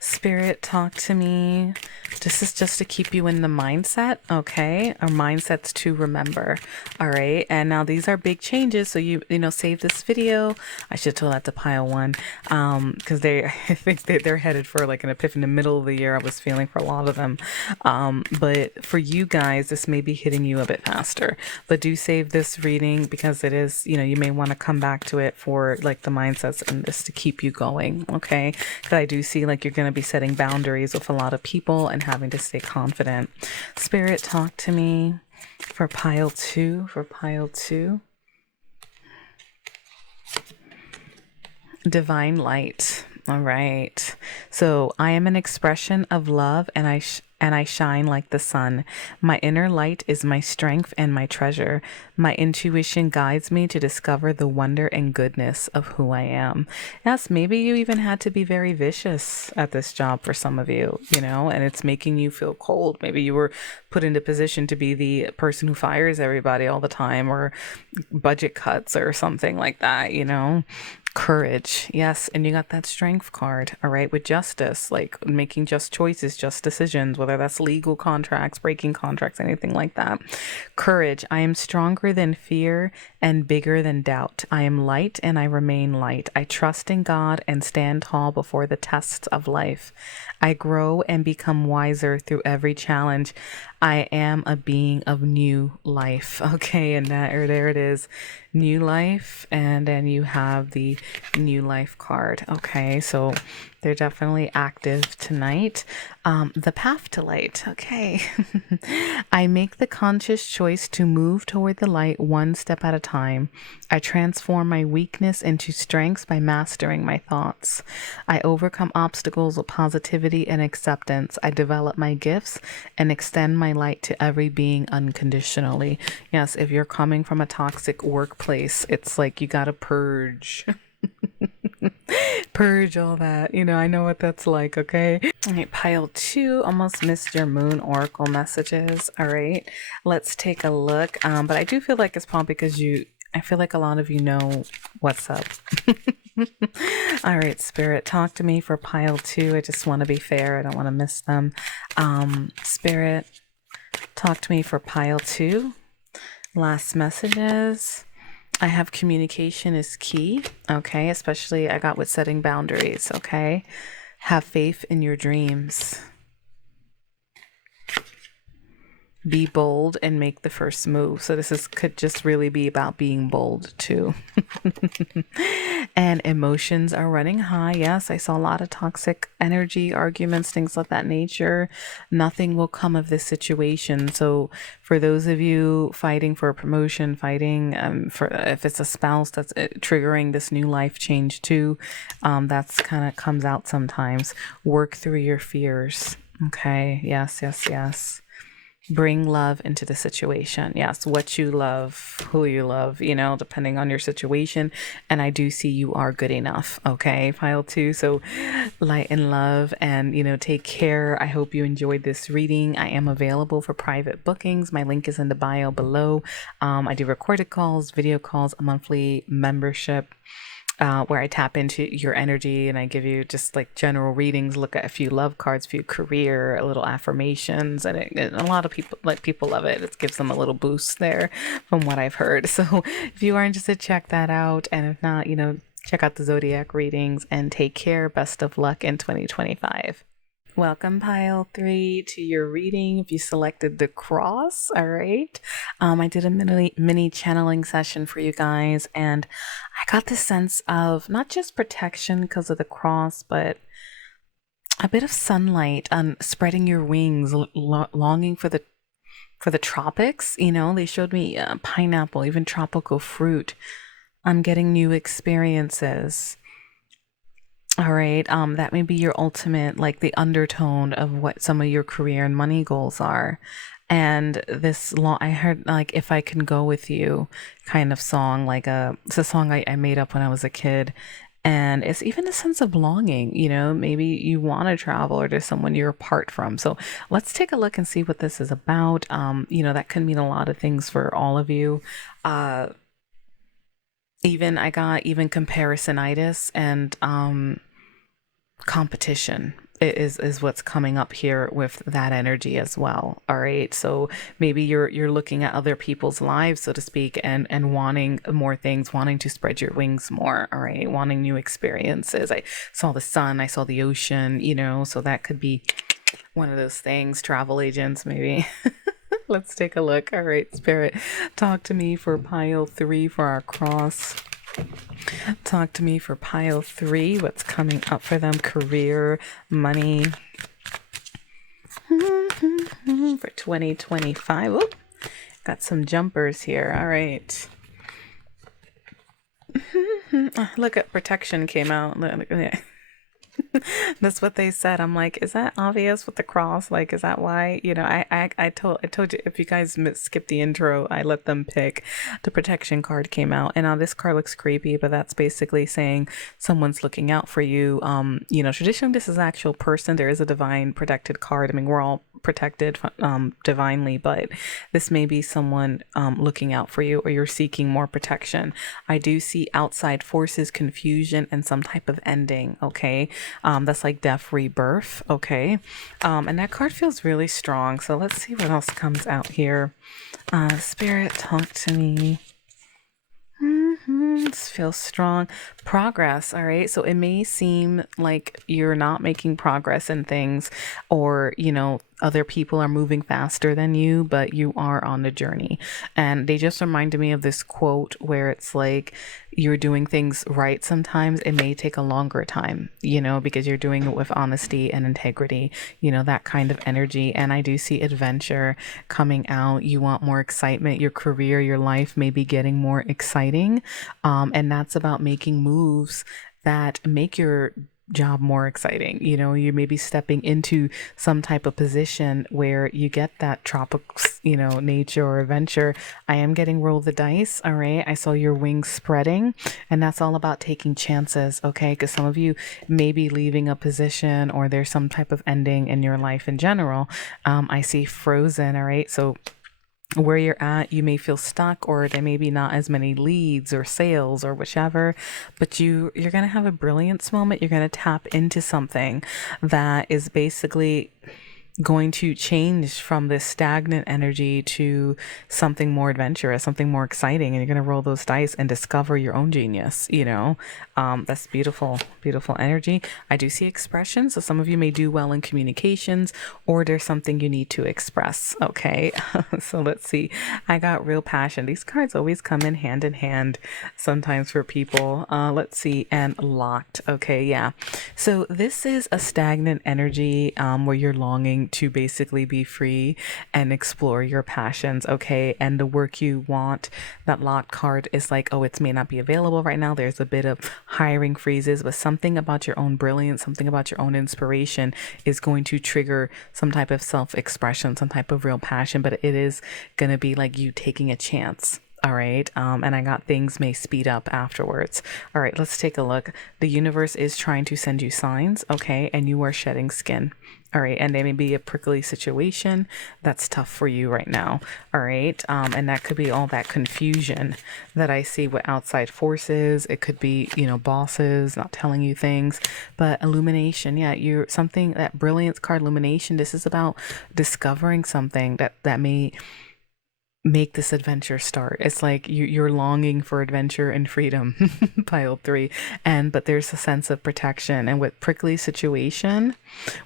Spirit, talk to me. This is just to keep you in the mindset, okay? Our mindset's to remember, all right? And now these are big changes, so you save this video. I should tell that to pile one, because I think they're headed for like an epiphany in the middle of the year. I was feeling for a lot of them, but for you guys, this may be hitting you a bit faster. But do save this reading, because it is, you may want to come back to it for like the mindsets and this to keep you going, okay? Because I do see like you're going to be setting boundaries with a lot of people and having to stay confident. Spirit, talk to me for pile two. Divine light. All right. So I am an expression of love, and I shine like the sun. My inner light is my strength and my treasure. My intuition guides me to discover the wonder and goodness of who I am. Yes, maybe you even had to be very vicious at this job for some of you, and it's making you feel cold. Maybe you were put into position to be the person who fires everybody all the time, or budget cuts or something like that, Courage, yes, and you got that strength card, all right, with justice, like making just choices, just decisions, whether that's legal contracts, breaking contracts, anything like that. Courage, I am stronger than fear and bigger than doubt. I am light and I remain light. I trust in God and stand tall before the tests of life. I grow and become wiser through every challenge. I am a being of new life. Okay, and that, or there it is, new life, and then you have the new life card. Okay, so they're definitely active tonight. The path to light. Okay. I make the conscious choice to move toward the light one step at a time. I transform my weakness into strengths by mastering my thoughts. I overcome obstacles with positivity and acceptance. I develop my gifts and extend my light to every being unconditionally. Yes, if you're coming from a toxic workplace, it's like you gotta purge. Purge all that. I know what that's like, okay? All right, pile 2. Almost missed your moon oracle messages. All right, let's take a look. But I do feel like it's probably because I feel like a lot of you know what's up. All right, Spirit, talk to me for pile 2. I just want to be fair. I don't want to miss them. Spirit, talk to me for pile 2. Last messages. I have communication is key, okay? Especially I got with setting boundaries, okay? Have faith in your dreams. Be bold and make the first move. So could just really be about being bold too. And emotions are running high. Yes, I saw a lot of toxic energy, arguments, things of that nature. Nothing will come of this situation. So for those of you fighting for a promotion, fighting for if it's a spouse that's triggering this new life change too, that's kind of comes out sometimes. Work through your fears. Okay. Yes, yes, yes. Bring love into the situation. Yes, what you love, who you love, depending on your situation. And I do see you are good enough. Okay, pile 2. So light and love, and take care. I hope you enjoyed this reading. I am available for private bookings. My link is in the bio below. I do recorded calls, video calls, a monthly membership. Where I tap into your energy and I give you just like general readings, look at a few love cards, a few career, a little affirmations, and a lot of people love it. It gives them a little boost there from what I've heard. So if you are interested, check that out. And if not, check out the Zodiac readings and take care. Best of luck in 2025. Welcome, pile 3, to your reading. If you selected the cross, all right. I did a mini channeling session for you guys, and I got this sense of not just protection because of the cross, but a bit of sunlight, spreading your wings, longing for the tropics. They showed me pineapple, even tropical fruit. I'm getting new experiences. All right, that may be your ultimate, like the undertone of what some of your career and money goals are. And I heard like "If I Can Go With You" kind of song, it's a song I made up when I was a kid. And it's even a sense of longing, maybe you want to travel or there's someone you're apart from. So let's take a look and see what this is about. That can mean a lot of things for all of you. I got even comparisonitis and competition is what's coming up here with that energy as well. All right, so maybe you're looking at other people's lives, so to speak, and wanting more things, wanting to spread your wings more. All right, wanting new experiences. I saw the sun, I saw the ocean, so that could be one of those things. Travel agents, maybe. Let's take a look. All right, Spirit, talk to me for pile 3 for our cross. Talk to me for pile 3. What's coming up for them? Career, money. For 2025. Ooh, got some jumpers here. All right. Look at protection came out. That's what they said. I'm like, is that obvious with the cross? Like, is that why? I told you if you guys skipped the intro, I let them pick. The protection card came out, and now this card looks creepy, but that's basically saying someone's looking out for you. Traditionally this is an actual person. There is a divine protected card. I mean, we're all protected divinely, but this may be someone looking out for you, or you're seeking more protection. I do see outside forces, confusion, and some type of ending. Okay, that's like death, rebirth. Okay, and that card feels really strong. So let's see what else comes out here. Spirit, talk to me. This feels strong. Progress. All right. So it may seem like you're not making progress in things, or, other people are moving faster than you, but you are on the journey. And they just reminded me of this quote where it's like, you're doing things right. Sometimes it may take a longer time, because you're doing it with honesty and integrity, that kind of energy. And I do see adventure coming out. You want more excitement. Your career, your life may be getting more exciting. And that's about making moves that make your job more exciting. You may be stepping into some type of position where you get that tropics, nature or adventure. I am getting roll the dice. All right. I saw your wings spreading, and that's all about taking chances. Okay. Because some of you may be leaving a position, or there's some type of ending in your life in general. I see frozen. All right. So where you're at, you may feel stuck, or there may be not as many leads or sales or whichever, but you're going to have a brilliance moment. You're going to tap into something that is basically going to change from this stagnant energy to something more adventurous, something more exciting, and you're going to roll those dice and discover your own genius. That's beautiful, beautiful energy. I do see expression, so some of you may do well in communications, or there's something you need to express. Okay. So let's see. I got real passion. These cards always come in hand sometimes for people. Let's see. And locked. Okay. Yeah. So this is a stagnant energy where you're longing to basically be free and explore your passions. Okay. And the work you want, that locked card is like, oh, it may not be available right now. There's a bit of hiring freezes, but something about your own brilliance, something about your own inspiration is going to trigger some type of self-expression, some type of real passion, but it is going to be like you taking a chance. All right. And I got things may speed up afterwards. All right. Let's take a look. The universe is trying to send you signs. Okay. And you are shedding skin. All right. And there may be a prickly situation that's tough for you right now. All right. And that could be all that confusion that I see with outside forces. It could be, bosses not telling you things, but illumination. Yeah. You're something, that brilliance card, illumination. This is about discovering something that may make this adventure start. It's like you're longing for adventure and freedom. Pile 3. But there's a sense of protection, and with prickly situation,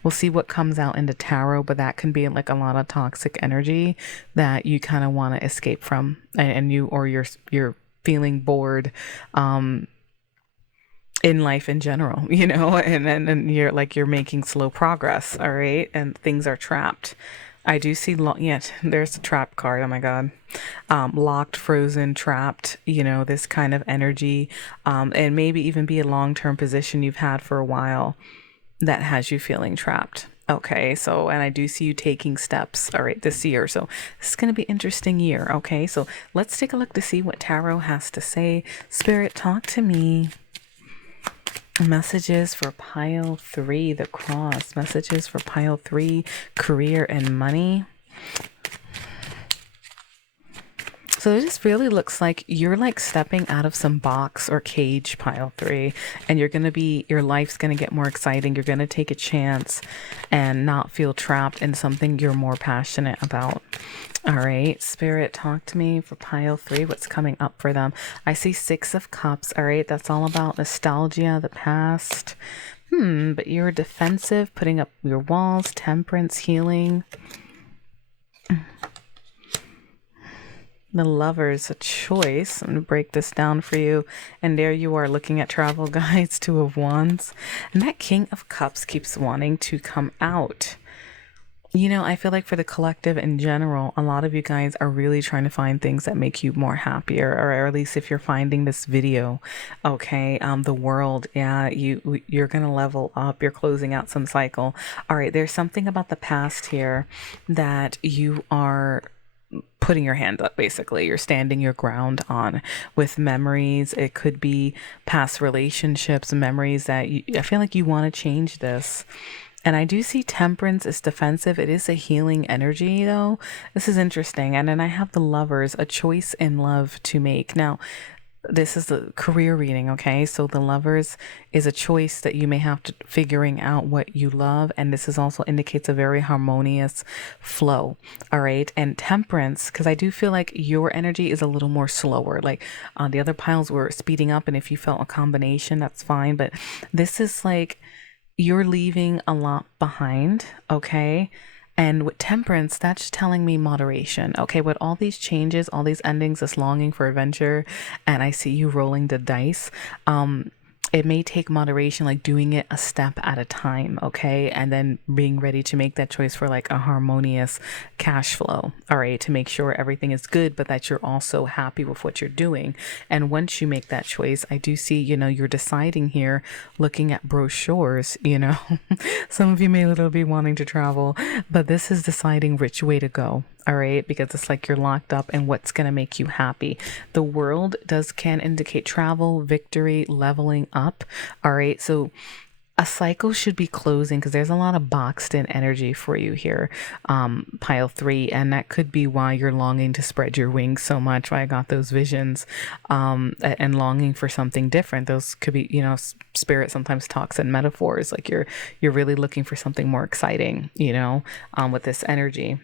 we'll see what comes out in the tarot, but that can be like a lot of toxic energy that you kind of want to escape from, and you're feeling bored in life in general, and you're making slow progress. All right. And things are trapped. I do see, there's the trap card. Oh my God. Locked, frozen, trapped, this kind of energy. And maybe even be a long-term position you've had for a while that has you feeling trapped. Okay. So, and I do see you taking steps. All right. This year. So this is going to be an interesting year. Okay. So let's take a look to see what tarot has to say. Spirit, talk to me. Messages for pile 3, the cross. Messages for pile 3, career and money. So this really looks like you're like stepping out of some box or cage, pile 3, and your life's going to get more exciting. You're going to take a chance and not feel trapped in something you're more passionate about. All right, Spirit, talk to me for pile 3. What's coming up for them? I see 6 of Cups. All right, that's all about nostalgia, the past. But you're defensive, putting up your walls, temperance, healing. The Lover's a choice. I'm going to break this down for you. And there you are looking at travel guides, 2 of Wands. And that King of Cups keeps wanting to come out. I feel like for the collective in general, a lot of you guys are really trying to find things that make you more happier, or at least if you're finding this video, okay, the world, yeah, you're gonna level up. You're closing out some cycle. All right, there's something about the past here that you are putting your hand up. Basically, you're standing your ground on with memories. It could be past relationships, memories that I feel like you want to change this. And I do see temperance is defensive. It is a healing energy, though. This is interesting. And then I have the lovers, a choice in love to make. Now, this is the career reading, okay? So the lovers is a choice that you may have to figuring out what you love. And this is also indicates a very harmonious flow, all right? And temperance, because I do feel like your energy is a little more slower. Like the other piles were speeding up. And if you felt a combination, that's fine. But this is like, you're leaving a lot behind, okay? And with temperance, that's telling me moderation. Okay, with all these changes, all these endings, this longing for adventure, and I see you rolling the dice. It may take moderation, like doing it a step at a time, okay? And then being ready to make that choice for like a harmonious cash flow, all right? To make sure everything is good, but that you're also happy with what you're doing. And once you make that choice, I do see, you're deciding here, looking at brochures, some of you may little be wanting to travel, but this is deciding which way to go. All right, because it's like you're locked up in what's going to make you happy. The world can indicate travel, victory, leveling up. All right, so a cycle should be closing because there's a lot of boxed in energy for you here, pile 3, and that could be why you're longing to spread your wings so much. Why I got those visions, and longing for something different. Those could be, spirit sometimes talks in metaphors, like you're really looking for something more exciting, with this energy.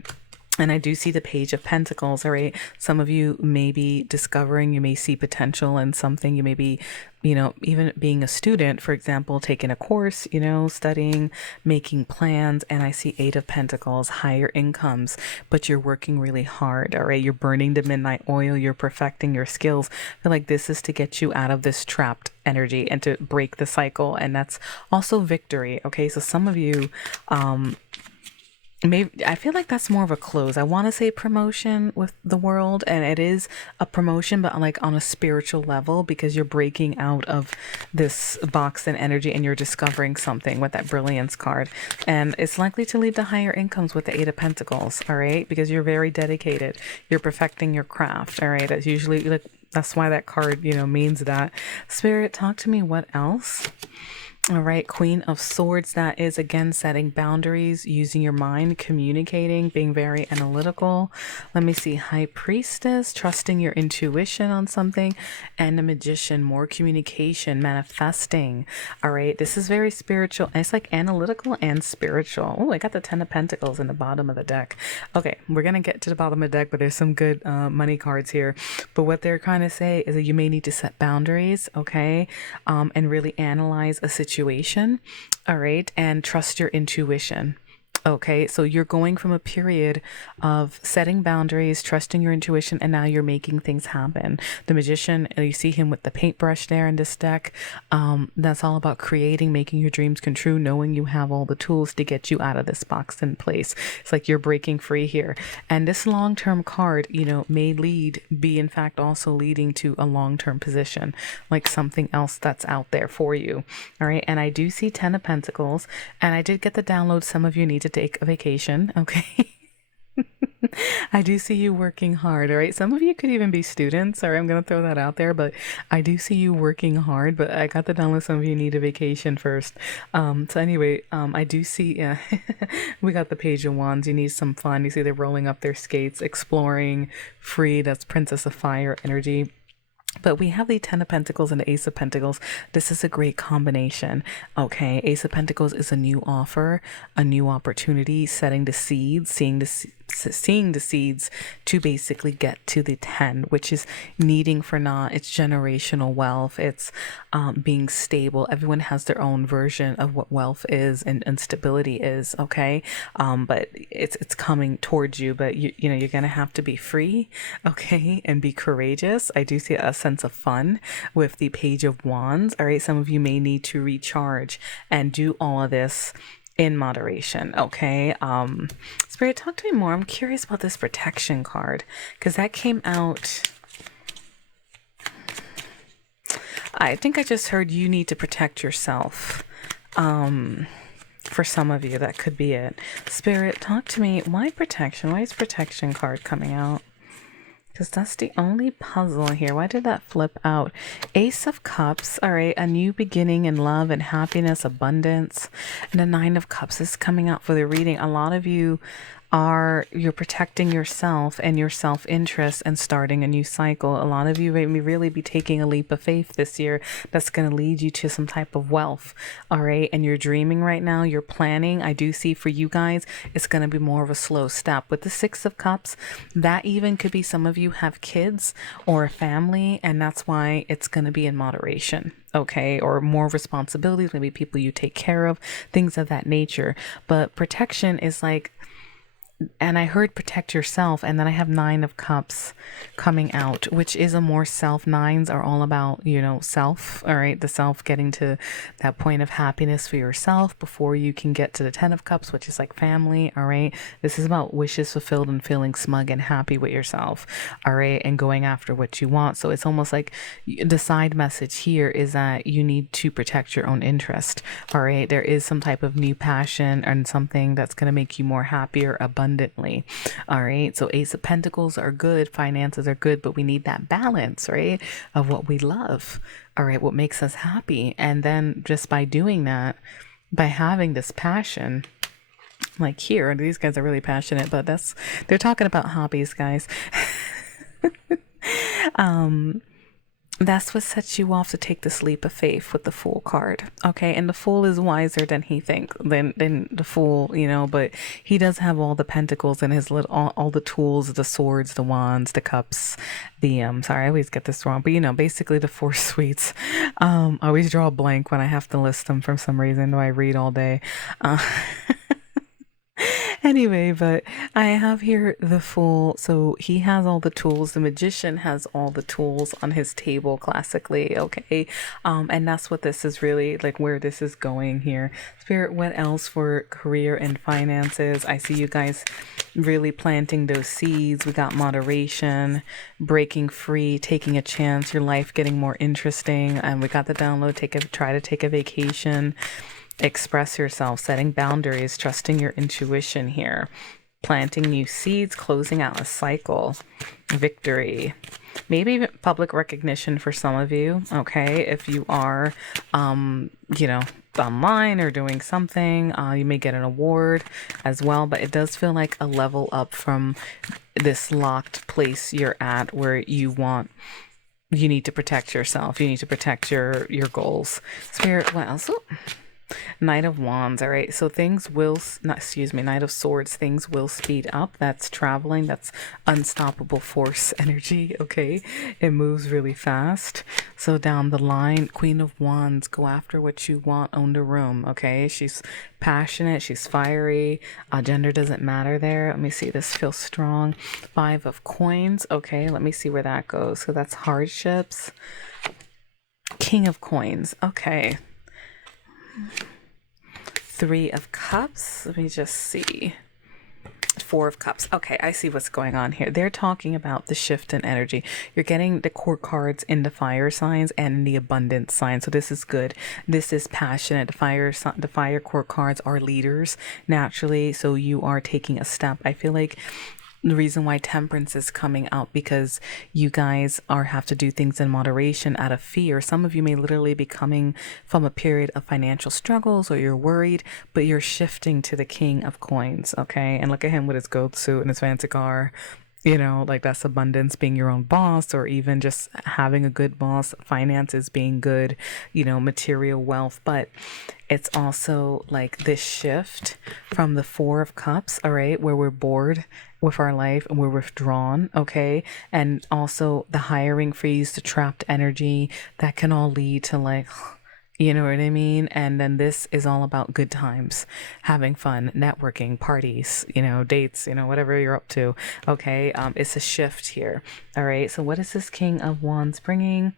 And I do see the Page of Pentacles, all right? Some of you may be discovering, you may see potential in something. You may be, even being a student, for example, taking a course, studying, making plans. And I see 8 of Pentacles, higher incomes, but you're working really hard, all right? You're burning the midnight oil. You're perfecting your skills. I feel like this is to get you out of this trapped energy and to break the cycle. And that's also victory, okay? So some of you, maybe I feel like that's more of a close. I want to say promotion with the world, and it is a promotion, but like on a spiritual level, because you're breaking out of this box and energy and you're discovering something with that brilliance card. And it's likely to lead to higher incomes with the 8 of Pentacles, all right? Because you're very dedicated. You're perfecting your craft, all right? That's usually like, that's why that card, means that. Spirit, talk to me. What else? All right, Queen of Swords, that is again setting boundaries, using your mind, communicating, being very analytical. Let me see, High Priestess, trusting your intuition on something, and the Magician, more communication, manifesting. All right, this is very spiritual. It's like analytical and spiritual. Oh, I got the 10 of Pentacles in the bottom of the deck. Okay, we're going to get to the bottom of the deck, but there's some good money cards here. But what they're trying to say is that you may need to set boundaries, okay, and really analyze a situation. All right, and trust your intuition. Okay, so you're going from a period of setting boundaries, trusting your intuition, and now you're making things happen. The Magician, you see him with the paintbrush there in this deck. That's all about creating, making your dreams come true, knowing you have all the tools to get you out of this box in place. It's like you're breaking free here. And this long-term card, may be in fact also leading to a long-term position, like something else that's out there for you. All right, and I do see 10 of Pentacles, and I did get the download. Some of you need to take a vacation, okay? I do see you working hard, all right? Some of you could even be students. Sorry, I'm going to throw that out there, but I do see you working hard, but I got the download. Some of you need a vacation first. So anyway, I do see, we got the Page of Wands. You need some fun. You see they're rolling up their skates, exploring, free. That's Princess of Fire energy. But we have the 10 of Pentacles and the Ace of Pentacles. This is a great combination. Okay, Ace of Pentacles is a new offer, a new opportunity, setting the seeds, seeing the seeds to basically get to the 10, which is needing for not. It's generational wealth. It's being stable. Everyone has their own version of what wealth is and stability is. Okay, but it's coming towards you. But you're gonna have to be free. Okay, and be courageous. I do see a sense of fun with the Page of Wands. All right, some of you may need to recharge and do all of this In moderation. Okay. Spirit, talk to me more. I'm curious about this protection card because that came out. I think I just heard you need to protect yourself. For some of you, that could be it. Spirit, talk to me. Why protection? Why is protection card coming out? Because that's the only puzzle here. Why did that flip out? Ace of Cups. All right. A new beginning in love and happiness, abundance. And a Nine of Cups is coming out for the reading. A lot of you you're protecting yourself and your self-interest and starting a new cycle. A lot of you may really be taking a leap of faith this year that's going to lead you to some type of wealth. All right. And you're dreaming right now, you're planning. I do see for you guys, it's going to be more of a slow step. With the Six of Cups, that even could be some of you have kids or a family, and that's why it's going to be in moderation. Okay, or more responsibilities, maybe people you take care of, things of that nature. But protection is like, and I heard protect yourself, and then I have Nine of Cups coming out, which is a more self. Nines are all about, self. All right, the self, getting to that point of happiness for yourself before you can get to the Ten of Cups, which is like family. All right, this is about wishes fulfilled and feeling smug and happy with yourself. All right, and going after what you want. So it's almost like the side message here is that you need to protect your own interest. All right, there is some type of new passion and something that's going to make you more happier, abundantly. All right, so Ace of Pentacles are good, finances are good, but we need that balance, right, of what we love. All right, what makes us happy. And then just by doing that, by having this passion, like here, these guys are really passionate, but they're talking about hobbies, guys. That's what sets you off to take this leap of faith with the Fool card. Okay, and the Fool is wiser than he thinks, than the Fool, but he does have all the pentacles and his little all the tools, the swords, the wands, the cups, the sorry, I always get this wrong, but basically the four suites. I always draw a blank when I have to list them for some reason, though I read all day. Anyway, but I have here the Fool. So he has all the tools. The Magician has all the tools on his table classically. Okay. And that's what this is really like, where this is going here. Spirit, what else for career and finances? I see you guys really planting those seeds. We got moderation, breaking free, taking a chance, your life getting more interesting. And we got the download, try to take a vacation. Express yourself, setting boundaries, trusting your intuition here, planting new seeds, closing out a cycle, victory, maybe even public recognition for some of you. Okay, if you are, online or doing something, you may get an award as well. But it does feel like a level up from this locked place you're at, where you need to protect yourself. You need to protect your goals. Spirit, what else? Oh. Knight of Wands. All right, so Knight of Swords, things will speed up. That's traveling. That's unstoppable force energy. Okay, it moves really fast. So down the line, Queen of Wands, go after what you want, own the room. Okay, she's passionate, she's fiery. Gender doesn't matter there. Let me see, this feels strong. Five of Coins. Okay, let me see where that goes. So that's hardships. King of Coins. Okay. Three of Cups. Let me just see. Four of Cups. Okay, I see what's going on here. They're talking about the shift in energy. You're getting the court cards in the fire signs and the abundance sign. So this is good. This is passionate. The fire court cards are leaders naturally. So you are taking a step. I feel like the reason why Temperance is coming out, because you guys have to do things in moderation out of fear. Some of you may literally be coming from a period of financial struggles, or you're worried, but you're shifting to the King of Coins. Okay, and look at him with his gold suit and his fancy car. Like that's abundance, being your own boss, or even just having a good boss. Finances being good, material wealth. But it's also like this shift from the Four of Cups, all right, where we're bored with our life and we're withdrawn, okay? And also the hiring freeze, the trapped energy, that can all lead to like, You know what I mean? And then this is all about good times, having fun, networking, parties, dates, whatever you're up to. Okay. It's a shift here. All right. So what is this King of Wands bringing?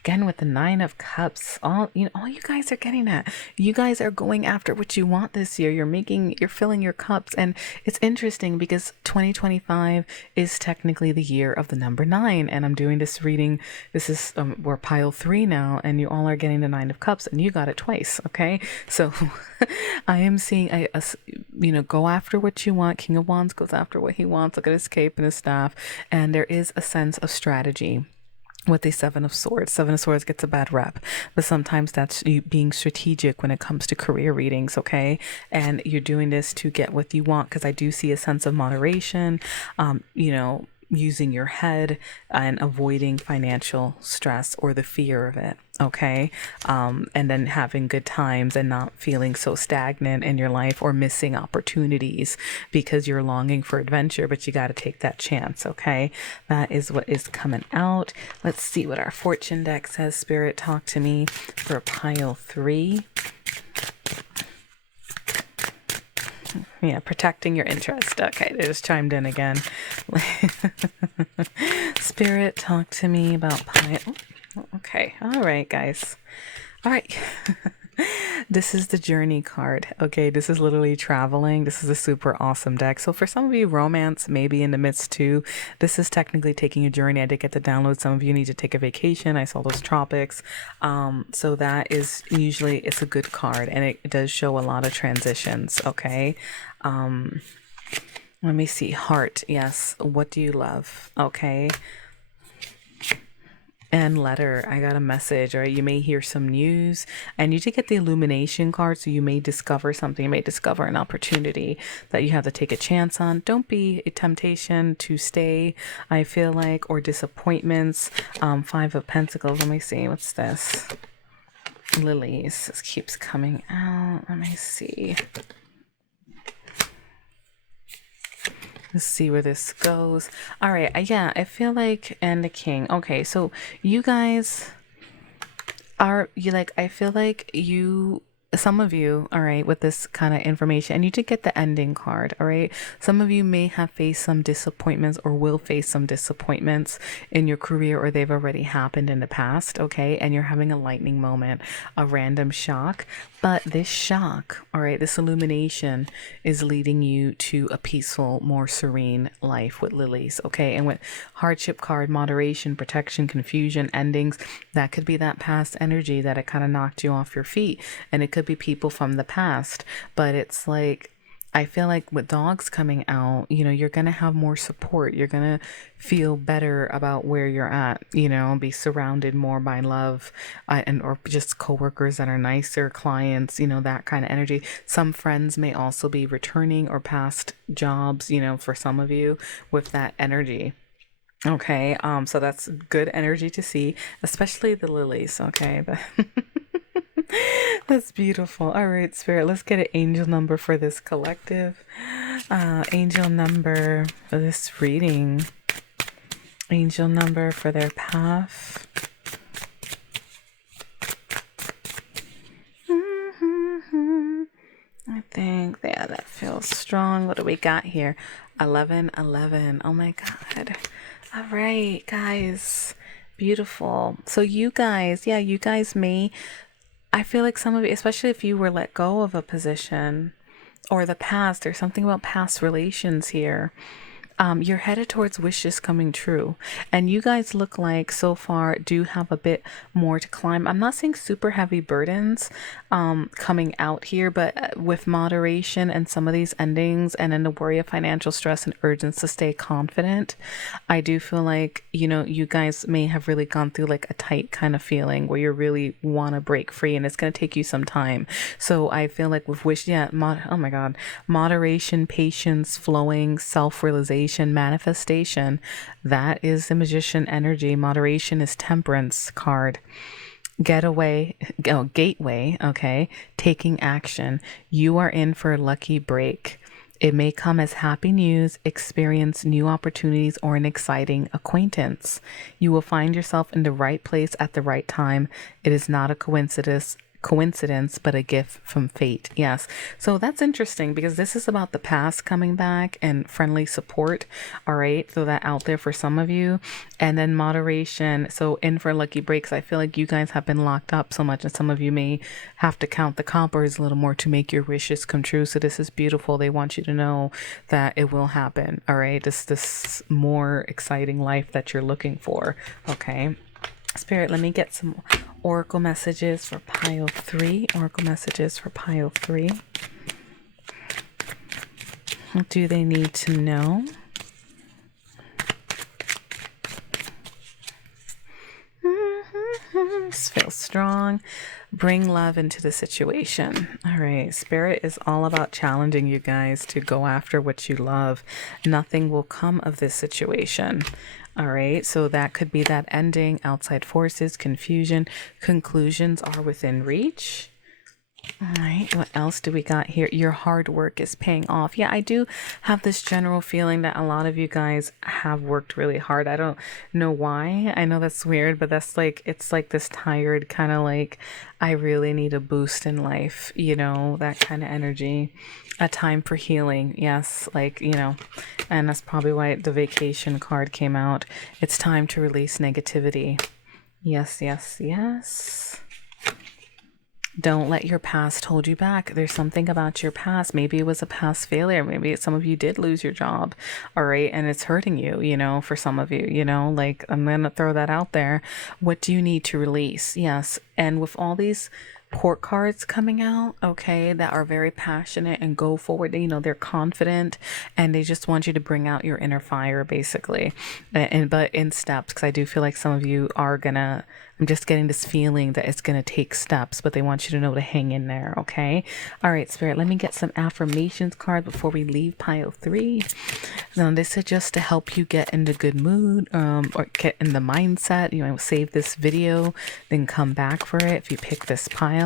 Again, with the Nine of Cups, all you guys are getting at. You guys are going after what you want this year. You're filling your cups. And it's interesting because 2025 is technically the year of the number 9. And I'm doing this reading. This is, we're pile 3 now, and you all are getting the Nine of Cups, and you got it twice. Okay. So I am seeing go after what you want. King of Wands goes after what he wants. Look at his cape and his staff. And there is a sense of strategy with the Seven of Swords. Seven of Swords gets a bad rep, but sometimes that's you being strategic when it comes to career readings, okay? And you're doing this to get what you want, because I do see a sense of moderation, using your head and avoiding financial stress or the fear of it, okay? And then having good times and not feeling so stagnant in your life or missing opportunities because you're longing for adventure, but you got to take that chance, okay? That is what is coming out. Let's see what our fortune deck says. Spirit, talk to me for pile 3. Yeah, protecting your interest. Okay, they just chimed in again. Spirit, talk to me about pile. Okay, all right, guys. All right. This is the journey card. Okay, this is literally traveling. This is a super awesome deck. So for some of you, romance maybe in the midst too. This is technically taking a journey. I did get the download. Some of you need to take a vacation. I saw those tropics. So that is usually, it's a good card, and it does show a lot of transitions. Okay. Let me see. Heart. Yes. What do you love? Okay. And letter, I got a message, or you may hear some news, and you did get the illumination card, so you may discover something. You may discover an opportunity that you have to take a chance on. Don't be a temptation to stay, I feel like, or disappointments. 5 of Pentacles. Let me see. What's this? Lilies. This keeps coming out. Let me see. Let's see where this goes. All right. Yeah, I feel like, and the King. Okay, so you guys I feel like some of you, all right, with this kind of information, and you did get the ending card, all right? Some of you may have faced some disappointments or will face some disappointments in your career, or they've already happened in the past, okay? And you're having a lightning moment, a random shock. But this shock, all right, this illumination is leading you to a peaceful, more serene life with lilies, okay? And with hardship card, moderation, protection, confusion, endings, that could be that past energy that it kind of knocked you off your feet. And it could be people from the past. But it's like, I feel like with dogs coming out, you're going to have more support. You're going to feel better about where you're at, be surrounded more by love, or just coworkers that are nicer, clients, that kind of energy. Some friends may also be returning, or past jobs, for some of you with that energy. Okay. So that's good energy to see, especially the lilies. Okay. That's beautiful. All right, Spirit, let's get an angel number for this collective. Angel number for this reading. Angel number for their path. I think, yeah, that feels strong. What do we got here? 1111. Oh my God. All right, guys. Beautiful. So you guys may, I feel like some of you, especially if you were let go of a position or the past, there's something about past relations here. You're headed towards wishes coming true. And you guys look like so far do have a bit more to climb. I'm not saying super heavy burdens coming out here, but with moderation and some of these endings, and then the worry of financial stress and urgency to stay confident, I do feel like, you guys may have really gone through like a tight kind of feeling where you really want to break free, and it's going to take you some time. So I feel like with oh my God, moderation, patience, flowing, self-realization, manifestation, that is the Magician energy. Moderation is Temperance card. Gateway, okay, taking action. You are in for a lucky break. It may come as happy news, experience new opportunities, or an exciting acquaintance. You will find yourself in the right place at the right time. It is not a coincidence. coincidence, but a gift from fate. Yes. So that's interesting because this is about the past coming back and friendly support. All right. So that out there for some of you. And then moderation. So in for lucky breaks, I feel like you guys have been locked up so much, and some of you may have to count the coppers a little more to make your wishes come true. So this is beautiful. They want you to know that it will happen. All right. This more exciting life that you're looking for. Okay. Spirit, let me get some oracle messages for pile 3. Oracle messages for pile 3. What do they need to know? This feels strong. Bring love into the situation. All right. Spirit is all about challenging you guys to go after what you love. Nothing will come of this situation. All right. So that could be that ending, outside forces, confusion, conclusions are within reach. All right, what else do we got here? Your hard work is paying off. Yeah, I do have this general feeling that a lot of you guys have worked really hard. I don't know why. I know that's weird, but that's like, it's like this tired kind of like, I really need a boost in life, you know, that kind of energy. A time for healing. Yes, like, you know, and that's probably why the vacation card came out. It's time to release negativity. Yes, yes, yes. Don't let your past hold you back. There's something about your past. Maybe it was a past failure. Maybe some of you did lose your job. All right. And it's hurting you, you know, for some of you, you know, like I'm going to throw that out there. What do you need to release? Yes. And with all these port cards coming out, okay, that are very passionate and go forward, you know, they're confident and they just want you to bring out your inner fire basically. But in steps, because I do feel like some of you are gonna, I'm just getting this feeling that it's gonna take steps, but they want you to know to hang in there. Okay. All right, Spirit, let me get some affirmations card before we leave pile 3. Now this is just to help you get into good mood, or get in the mindset. You know, save this video, then come back for it if you pick this pile.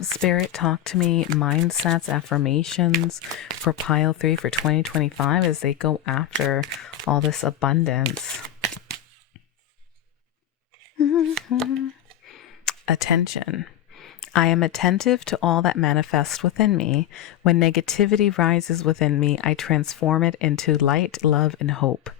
Spirit, talk to me. Mindsets, affirmations for pile 3 for 2025 as they go after all this abundance. Attention. I am attentive to all that manifests within me. When negativity rises within me, I transform it into light, love, and hope.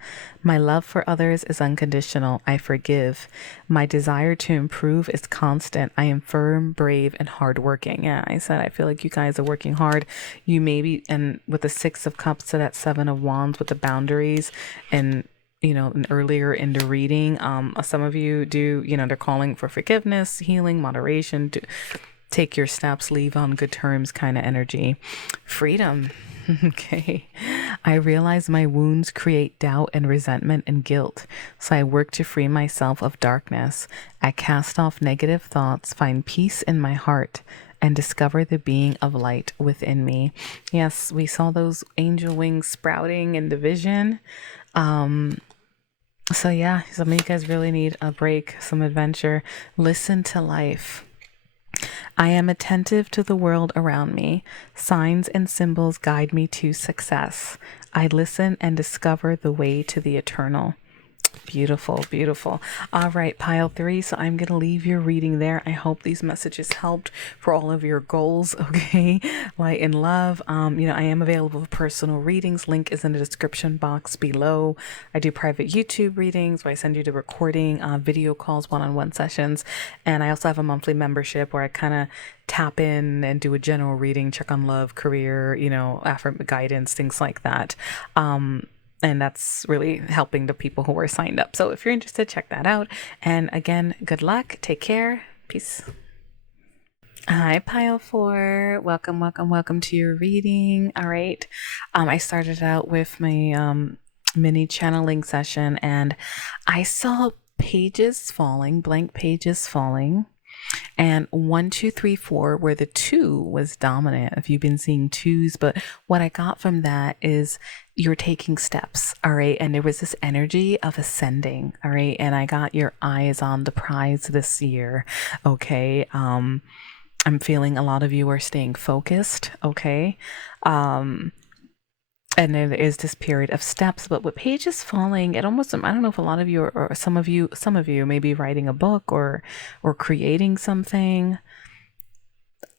My love for others is unconditional. I forgive. My desire to improve is constant. I am firm, brave, and hardworking. Yeah, I said I feel like you guys are working hard. You maybe, and with the 6 of Cups to that 7 of Wands with the boundaries and, you know, and earlier in the reading, some of you do, you know, they're calling for forgiveness, healing, moderation, to take your steps, leave on good terms kind of energy. Freedom. Okay. I realize my wounds create doubt and resentment and guilt, so I work to free myself of darkness. I cast off negative thoughts, find peace in my heart, and discover the being of light within me. Yes, we saw those angel wings sprouting in the vision. So yeah, some of you guys really need a break, some adventure. Listen to life. I am attentive to the world around me. Signs and symbols guide me to success. I listen and discover the way to the eternal. Beautiful, beautiful. All right, pile 3. So I'm going to leave your reading there. I hope these messages helped for all of your goals. Okay. Light and love. You know, I am available for personal readings. Link is in the description box below. I do private YouTube readings where I send you the recording, video calls, one-on-one sessions. And I also have a monthly membership where I kind of tap in and do a general reading, check on love, career, you know, guidance, things like that. And that's really helping the people who are signed up. So if you're interested, check that out. And again, good luck. Take care. Peace. Hi, pile 4. Welcome, welcome, welcome to your reading. All right. I started out with my mini channeling session and I saw pages falling, blank pages falling. And 1, 2, 3, 4, where the 2 was dominant. If you've been seeing 2s, but what I got from that is you're taking steps, all right? And there was this energy of ascending, all right? And I got your eyes on the prize this year, okay? I'm feeling a lot of you are staying focused, okay? And there is this period of steps, but with pages falling, it almost, I don't know if a lot of you or some of you may be writing a book or creating something.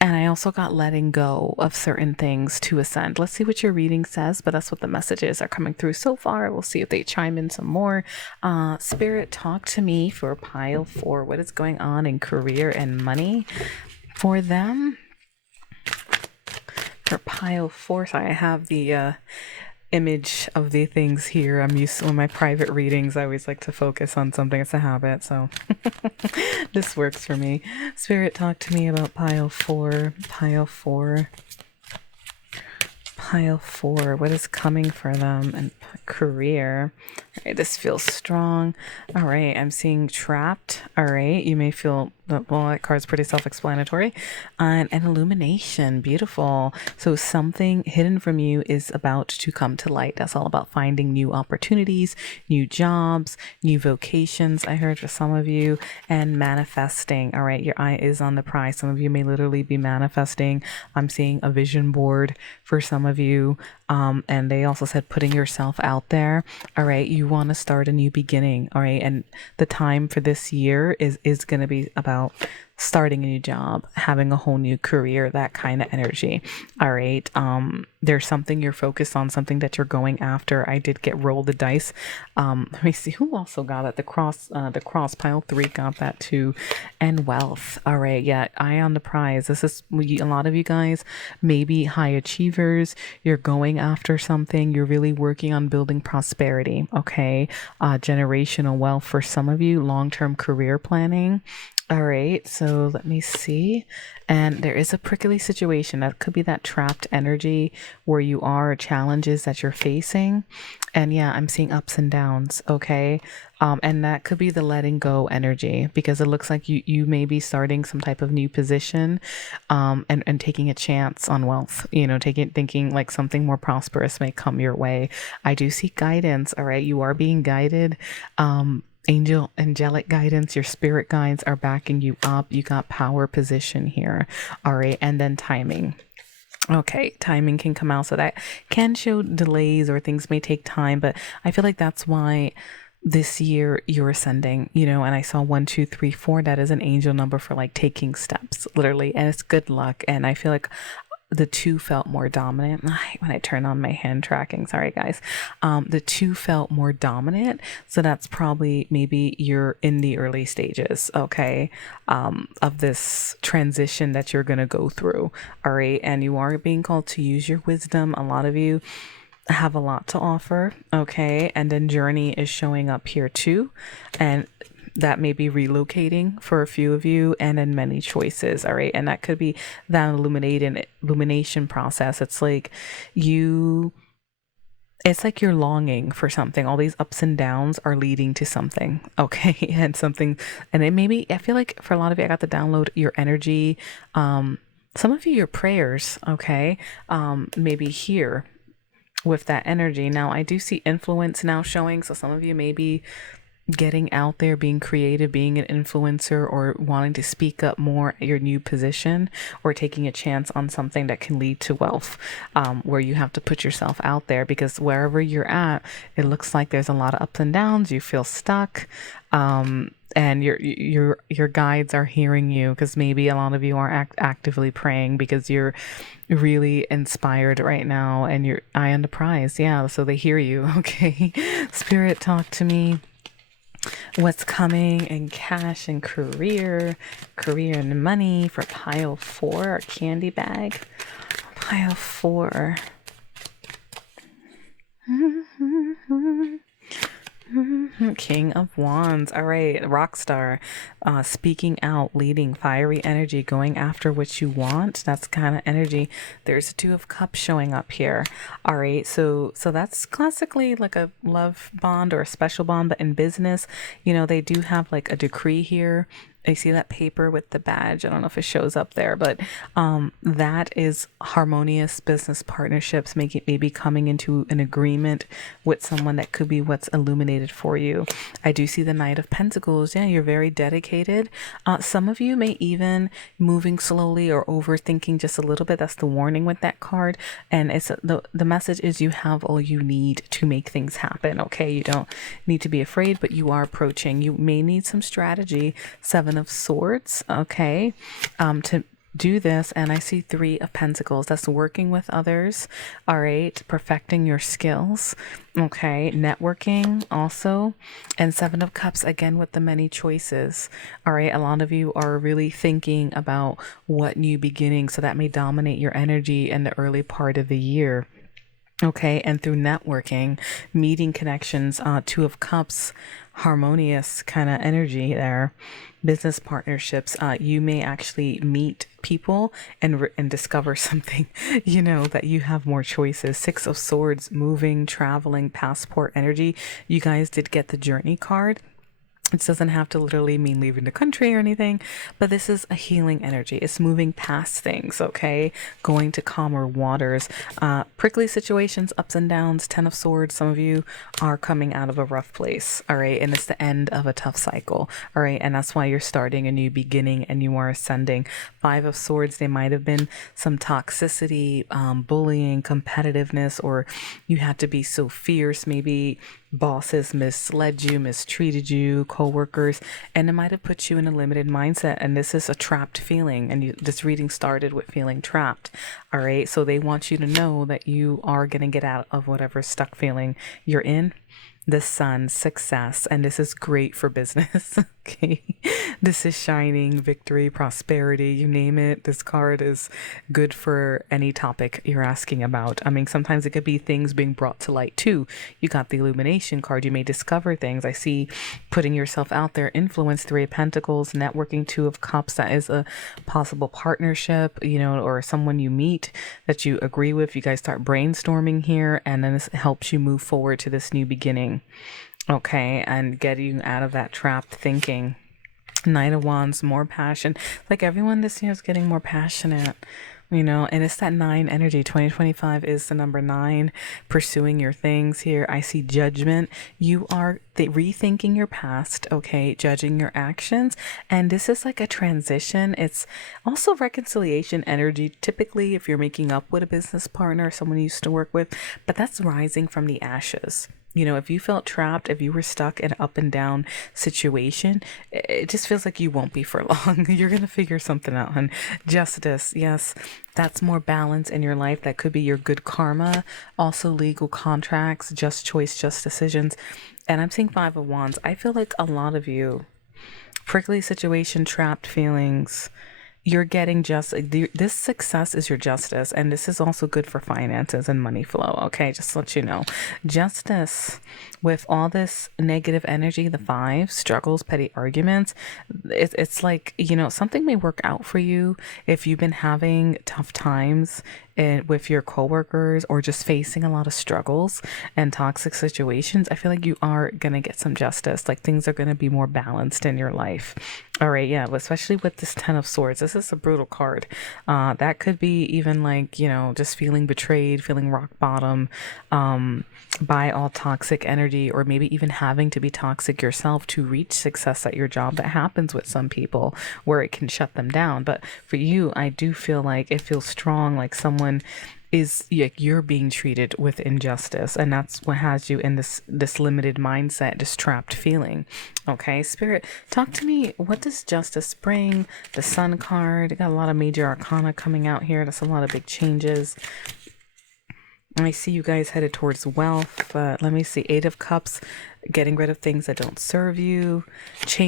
And I also got letting go of certain things to ascend. Let's see what your reading says, but that's what the messages are coming through so far. We'll see if they chime in some more. Spirit, talk to me for pile 4. What is going on in career and money for them? For pile 4, so I have the image of the things here. I'm used to, in my private readings, I always like to focus on something. It's a habit, so this works for me. Spirit, talk to me about pile 4. Pile 4. Pile 4. What is coming for them and career? All right, this feels strong. All right, I'm seeing trapped. All right, you may feel, well, that card's pretty self-explanatory. And an illumination, beautiful. So something hidden from you is about to come to light. That's all about finding new opportunities, new jobs, new vocations, I heard for some of you, and manifesting. All right, your eye is on the prize. Some of you may literally be manifesting. I'm seeing a vision board for some of you. And they also said putting yourself out there. All right, you want to start a new beginning. All right, and the time for this year is going to be about starting a new job, having a whole new career, that kind of energy. All right, there's something you're focused on, something that you're going after. I did get roll the dice. Let me see who also got it. The cross pile 3 got that too, and wealth. All right, yeah, eye on the prize. This is a lot of you guys, maybe high achievers. You're going after something. You're really working on building prosperity. Okay, generational wealth for some of you. Long-term career planning. All right, so let me see. And there is a prickly situation. That could be that trapped energy where you are, challenges that you're facing. And yeah, I'm seeing ups and downs, okay? And that could be the letting go energy, because it looks like you may be starting some type of new position, and taking a chance on wealth, thinking like something more prosperous may come your way. I do see guidance, all right? You are being guided. Angelic guidance, your spirit guides are backing you up. You got power position here. All right. And then timing. Okay, timing can come out. So that can show delays or things may take time, but I feel like that's why this year you're ascending, and I saw 1, 2, 3, 4. That is an angel number for like taking steps, literally. And it's good luck. And I feel like the 2 felt more dominant. When I turn on my hand tracking, sorry guys, the 2 felt more dominant. So that's probably, maybe you're in the early stages, okay, of this transition that you're going to go through. All right. And you are being called to use your wisdom. A lot of you have a lot to offer. Okay. And then journey is showing up here too. And that may be relocating for a few of you, and then many choices. All right. And that could be that illumination process. It's like you're longing for something. All these ups and downs are leading to something. Okay. And it maybe, I feel like for a lot of you, I got to download your energy. Some of you, your prayers. Okay. Maybe here with that energy. Now I do see influence now showing. So some of you may be getting out there, being creative, being an influencer, or wanting to speak up more at your new position, or taking a chance on something that can lead to wealth, where you have to put yourself out there, because wherever you're at, it looks like there's a lot of ups and downs. You feel stuck, and your guides are hearing you, because maybe a lot of you are actively praying because you're really inspired right now, and your eye on the prize. Yeah, so they hear you. Okay, Spirit, talk to me. What's coming in cash and career and money for pile 4, or candy bag? Pile 4. King of Wands. All right, rock star, speaking out, leading, fiery energy, going after what you want. That's kind of energy. There's a 2 of Cups showing up here. All right, so that's classically like a love bond or a special bond, but in business, they do have like a decree here. I see that paper with the badge. I don't know if it shows up there, but that is harmonious business partnerships, maybe coming into an agreement with someone that could be what's illuminated for you. I do see the Knight of Pentacles. Yeah, you're very dedicated. Some of you may even moving slowly or overthinking just a little bit. That's the warning with that card. And it's the message is you have all you need to make things happen. Okay, you don't need to be afraid, but you are approaching. You may need some strategy. 7 of Swords, okay, to do this, and I see Three of Pentacles. That's working with others. All right, perfecting your skills. Okay, networking also, and Seven of Cups again with the many choices. All right, a lot of you are really thinking about what new beginning, so that may dominate your energy in the early part of the year. Okay, and through networking, meeting connections, Two of Cups, harmonious kind of energy there. Business partnerships, you may actually meet people and discover something, that you have more choices. Six of Swords, moving, traveling, passport energy. You guys did get the journey card. It doesn't have to literally mean leaving the country or anything, but this is a healing energy. It's moving past things, okay? Going to calmer waters. Prickly situations, ups and downs, Ten of Swords. Some of you are coming out of a rough place, all right? And it's the end of a tough cycle, all right? And that's why you're starting a new beginning and you are ascending. Five of Swords, there might have been some toxicity, bullying, competitiveness, or you had to be so fierce. Maybe bosses misled you, mistreated you, co-workers, and it might have put you in a limited mindset. And this is a trapped feeling, and this reading started with feeling trapped. All right, so they want you to know that you are going to get out of whatever stuck feeling you're in. The Sun, success, and this is great for business. Okay, this is shining, victory, prosperity, you name it. This card is good for any topic you're asking about. I mean, sometimes it could be things being brought to light too. You got the illumination card, you may discover things. I see putting yourself out there, influence, Three of Pentacles, networking, Two of Cups. That is a possible partnership, or someone you meet that you agree with. You guys start brainstorming here, and then this helps you move forward to this new beginning. Okay, and getting out of that trapped thinking. Knight of Wands, more passion. Like everyone this year is getting more passionate, and it's that 9 energy. 2025 is the number 9, pursuing your things here. I see Judgment. You are rethinking your past, okay, judging your actions. And this is like a transition. It's also reconciliation energy, typically if you're making up with a business partner, someone you used to work with, but that's rising from the ashes. If you felt trapped, if you were stuck in an up and down situation, it just feels like you won't be for long. You're going to figure something out. And justice, yes, that's more balance in your life. That could be your good karma. Also legal contracts, just choice, just decisions. And I'm seeing Five of Wands. I feel like a lot of you, prickly situation, trapped feelings, you're getting this success is your justice, and this is also good for finances and money flow. Okay, just to let you know, justice with all this negative energy, the 5 struggles, petty arguments, it's like, something may work out for you if you've been having tough times with your coworkers or just facing a lot of struggles and toxic situations. I feel like you are going to get some justice. Like things are going to be more balanced in your life. All right. Yeah. Especially with this 10 of Swords. This is a brutal card. That could be even like, just feeling betrayed, feeling rock bottom, by all toxic energy, or maybe even having to be toxic yourself to reach success at your job. That happens with some people where it can shut them down. But for you, I do feel like it feels strong, like someone is like you're being treated with injustice, and that's what has you in this limited mindset, this trapped feeling. Okay, Spirit, talk to me. What does justice bring? The Sun card, got a lot of major arcana coming out here. That's a lot of big changes. I see you guys headed towards wealth. Let me see. 8 of Cups, getting rid of things that don't serve you.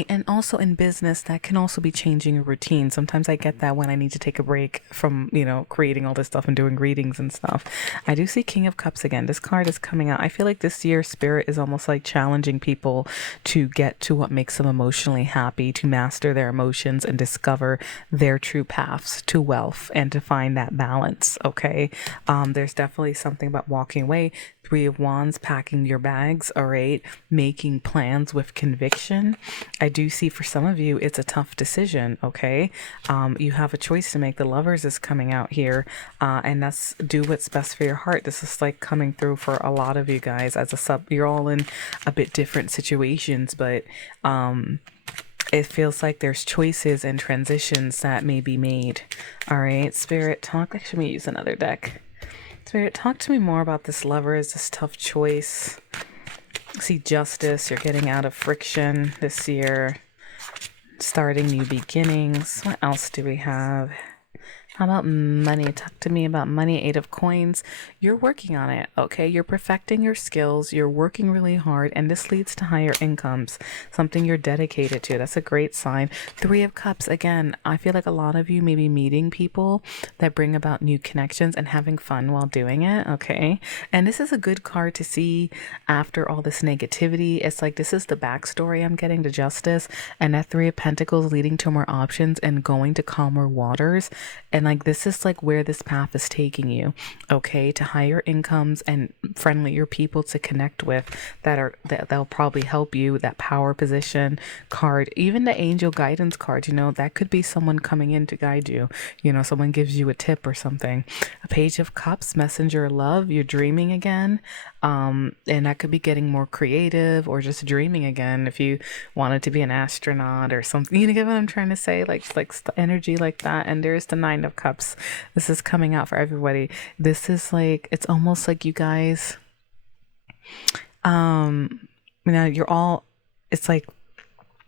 And also in business, that can also be changing your routine. Sometimes I get that when I need to take a break from, creating all this stuff and doing readings and stuff. I do see King of Cups again. This card is coming out. I feel like this year Spirit is almost like challenging people to get to what makes them emotionally happy, to master their emotions and discover their true paths to wealth and to find that balance. Okay. There's definitely something about walking away. 3 of Wands, packing your bags, all right, making plans with conviction. I do see for some of you, it's a tough decision, okay? You have a choice to make. The Lovers is coming out here, and that's do what's best for your heart. This is like coming through for a lot of you guys as a sub. You're all in a bit different situations, but it feels like there's choices and transitions that may be made. All right, Spirit, talk. Actually, let me use another deck. Spirit, talk to me more about this Lovers, this tough choice. See justice, you're getting out of friction this year, starting new beginnings. What else do we have? How about money? Talk to me about money. Eight of coins. You're working on it, okay? You're perfecting your skills. You're working really hard, and this leads to higher incomes, something you're dedicated to. That's a great sign. Three of cups. Again, I feel like a lot of you may be meeting people that bring about new connections and having fun while doing it, okay? And this is a good card to see after all this negativity. It's like this is the backstory I'm getting to justice, and that three of pentacles leading to more options and going to calmer waters. And like this is like where this path is taking you, okay, to higher incomes and friendlier people to connect with that'll probably help you. That power position card, even the angel guidance card, that could be someone coming in to guide you. Someone gives you a tip or something. A page of cups, messenger of love. You're dreaming again, and that could be getting more creative or just dreaming again. If you wanted to be an astronaut or something, you get what I'm trying to say, like energy like that. And there's the nine of cups. This is coming out for everybody. This is like, it's almost like you guys, you're all, it's like,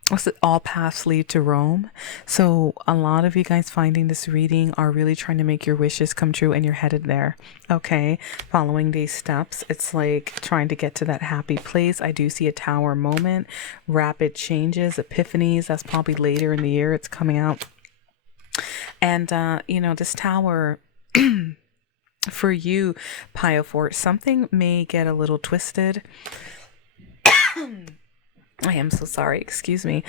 what's it, all paths lead to Rome. So a lot of you guys finding this reading are really trying to make your wishes come true, and you're headed there, okay? Following these steps, it's like trying to get to that happy place. I do see a tower moment, rapid changes, epiphanies. That's probably later in the year it's coming out. And this tower for you, Pile 4, something may get a little twisted. I am so sorry. Excuse me.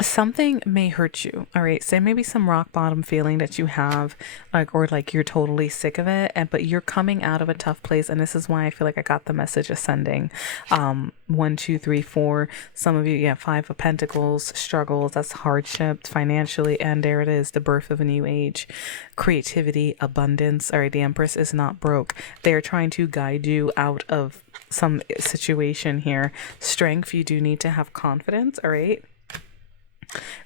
Something may hurt you. All right. So maybe some rock bottom feeling that you have, or you're totally sick of it. But you're coming out of a tough place. And this is why I feel like I got the message ascending. 1, 2, 3, 4. Some of you, 5 of Pentacles, struggles. That's hardship financially. And there it is. The birth of a new age, creativity, abundance. All right. The Empress is not broke. They're trying to guide you out of some situation here. Strength. You do need to have confidence. All right.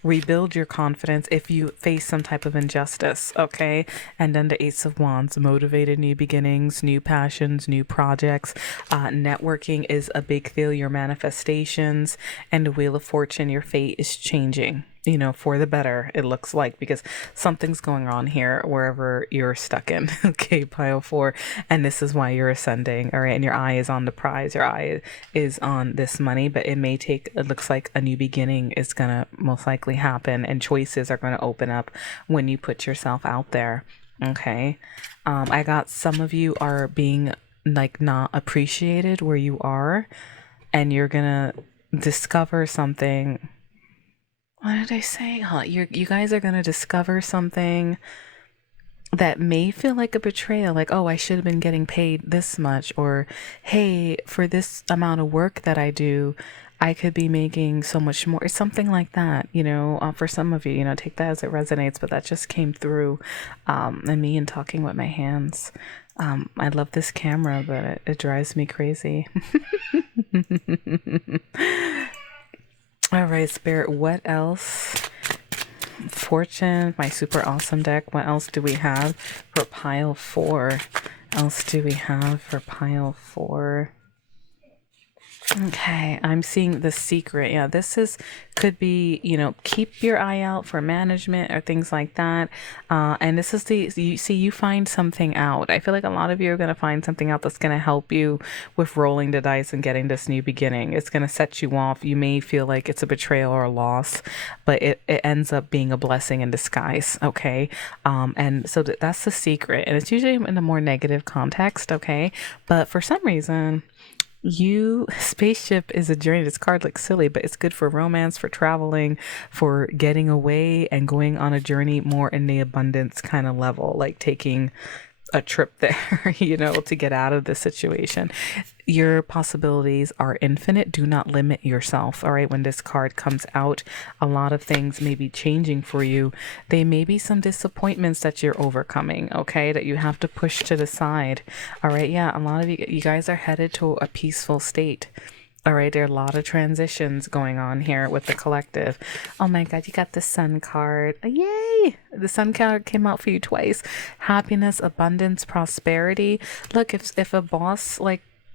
Rebuild your confidence if you face some type of injustice, okay? And then the Ace of Wands, motivated new beginnings, new passions, new projects. Networking is a big deal, your manifestations, and the Wheel of Fortune, your fate is changing, for the better, it looks like, because something's going on here wherever you're stuck in, okay, Pile 4, and this is why you're ascending, all right? And your eye is on the prize, your eye is on this money, but it looks like a new beginning is gonna most likely happen, and choices are gonna open up when you put yourself out there, okay? I got some of you are being not appreciated where you are, and you're gonna discover something. What did I say? You guys are gonna discover something that may feel like a betrayal, like, oh, I should have been getting paid this much, or hey, for this amount of work that I do, I could be making so much more, or something like that, for some of you, take that as it resonates, but that just came through, and me and talking with my hands. I love this camera, but it drives me crazy. All right, Spirit, what else? Fortune, my super awesome deck. What else do we have for Pile 4? Okay, I'm seeing The Secret. Yeah, this could be, keep your eye out for management or things like that. And this is you find something out. I feel like a lot of you are going to find something out that's going to help you with rolling the dice and getting this new beginning. It's going to set you off. You may feel like it's a betrayal or a loss, but it ends up being a blessing in disguise. Okay. And so that's The Secret. And it's usually in a more negative context. Okay. But for some reason, spaceship is a journey. This card looks silly, but it's good for romance, for traveling, for getting away and going on a journey more in the abundance kind of level, like taking a trip there, to get out of this situation. Your possibilities are infinite. Do not limit yourself. All right. When this card comes out, a lot of things may be changing for you. They may be some disappointments that you're overcoming. Okay. That you have to push to the side. All right. Yeah. A lot of you guys are headed to a peaceful state. All right, there are a lot of transitions going on here with the collective. Oh my God, you got the Sun card. Yay! The Sun card came out for you twice. Happiness, abundance, prosperity. Look, if a boss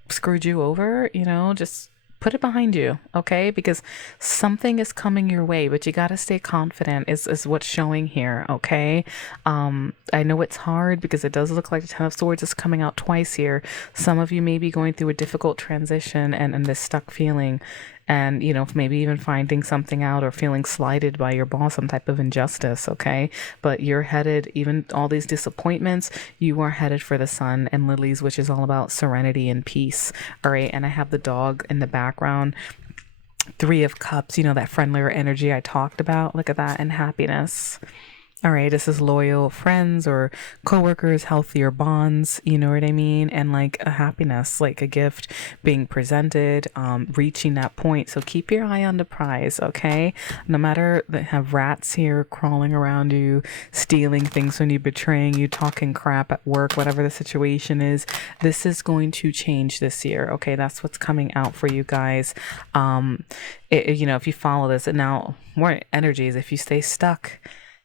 screwed you over, just put it behind you, okay? Because something is coming your way, but you got to stay confident is what's showing here, okay? I know it's hard because it does look like the Ten of Swords is coming out twice here. Some of you may be going through a difficult transition and this stuck feeling, and maybe even finding something out or feeling slighted by your boss, some type of injustice, okay? But you're headed, even all these disappointments, you are headed for the sun and lilies, which is all about serenity and peace. All right, and I have the dog in the background. Three of Cups, that friendlier energy I talked about. Look at that. And happiness. All right, this is loyal friends or coworkers, healthier bonds, you know what I mean? And like a happiness, like a gift being presented, reaching that point. So keep your eye on the prize, okay? No matter that have rats here crawling around you, stealing things when you, betraying you, talking crap at work, whatever the situation is, this is going to change this year, okay? That's what's coming out for you guys. If you follow this, and now more energies, if you stay stuck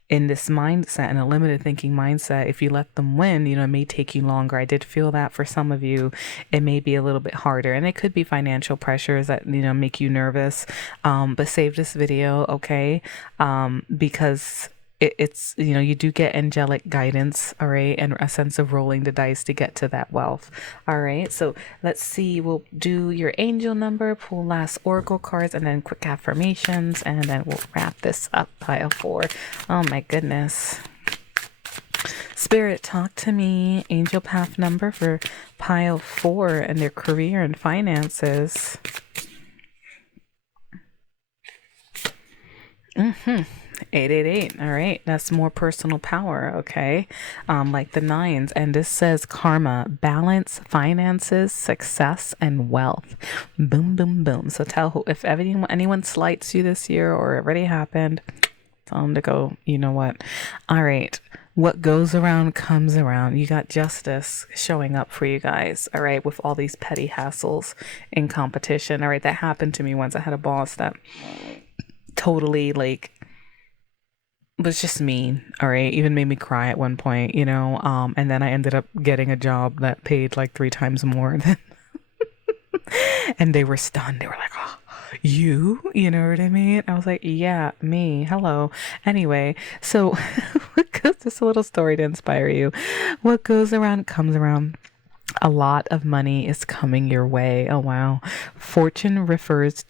in this mindset and a limited thinking mindset, if you let them win, it may take you longer. I did feel that for some of you, it may be a little bit harder, and it could be financial pressures that, make you nervous. But save this video, okay? Because it's you do get angelic guidance, all right, and a sense of rolling the dice to get to that wealth. All right, so let's see, we'll do your angel number, pull last oracle cards, and then quick affirmations, and then we'll wrap this up. Pile 4. Oh my goodness. Spirit, talk to me. Angel path number for pile 4 and their career and finances. 888. All right, that's more personal power, okay? Like the 9s, and this says karma, balance, finances, success, and wealth. Boom, boom, boom. So tell if anyone slights you this year or it already happened, tell them to go. You know what? All right. What goes around comes around. You got justice showing up for you guys, all right, with all these petty hassles in competition. All right, that happened to me once. I had a boss that totally was just mean, all right, even made me cry at one point, and then I ended up getting a job that paid like 3 times more than and they were stunned. They were like, oh, you know what I mean? I was like, yeah, me, hello. Anyway, so just a little story to inspire you. What goes around comes around. A lot of money is coming your way. Oh wow. Fortune refers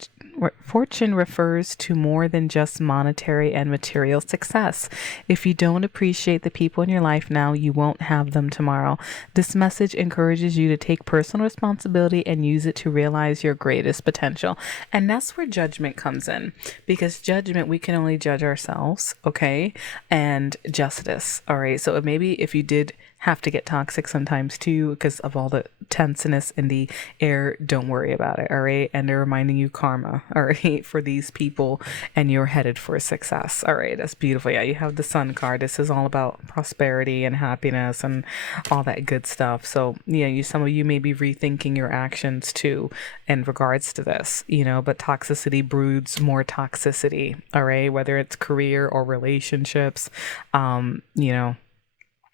to more than just monetary and material success. If you don't appreciate the people in your life now, you won't have them tomorrow. This message encourages you to take personal responsibility and use it to realize your greatest potential. And that's where judgment comes in, because judgment, we can only judge ourselves, okay? And justice, all right? So maybe if you did have to get toxic sometimes too because of all the tenseness in the air, don't worry about it, all right? And they're reminding you karma, all right, for these people, and you're headed for success. All right, that's beautiful. Yeah, you have the Sun card. This is all about prosperity and happiness and all that good stuff. So some of you may be rethinking your actions too in regards to this, but toxicity broods more toxicity, all right, whether it's career or relationships.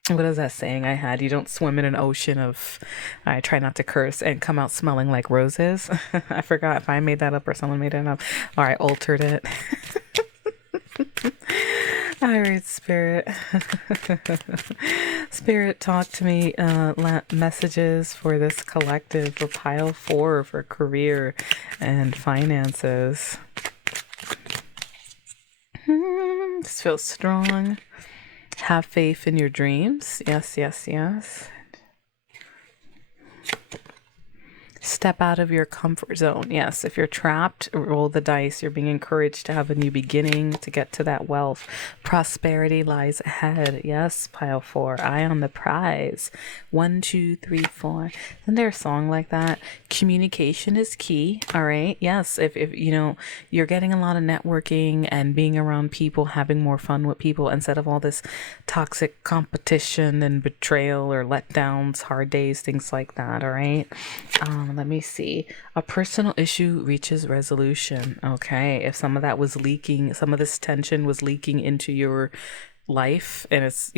What is that saying I had? You don't swim in an ocean of, I try not to curse, and come out smelling like roses. I forgot if I made that up or someone made it up. All right, altered it. All right, Spirit. Spirit, talk to me. Messages for this collective for pile 4 for career and finances. This feels strong. Have faith in your dreams. Yes, yes, yes. Step out of your comfort zone. Yes, if you're trapped, roll the dice. You're being encouraged to have a new beginning, to get to that wealth. Prosperity lies ahead. Yes, pile 4. Eye on the prize. 1, 2, 3, 4. Isn't there a song like that? Communication is key. All right. Yes, if you're getting a lot of networking and being around people, having more fun with people instead of all this toxic competition and betrayal or letdowns, hard days, things like that. All right. Let me see. A personal issue reaches resolution. Okay. If some of that was leaking, some of this tension was leaking into your life, and it's,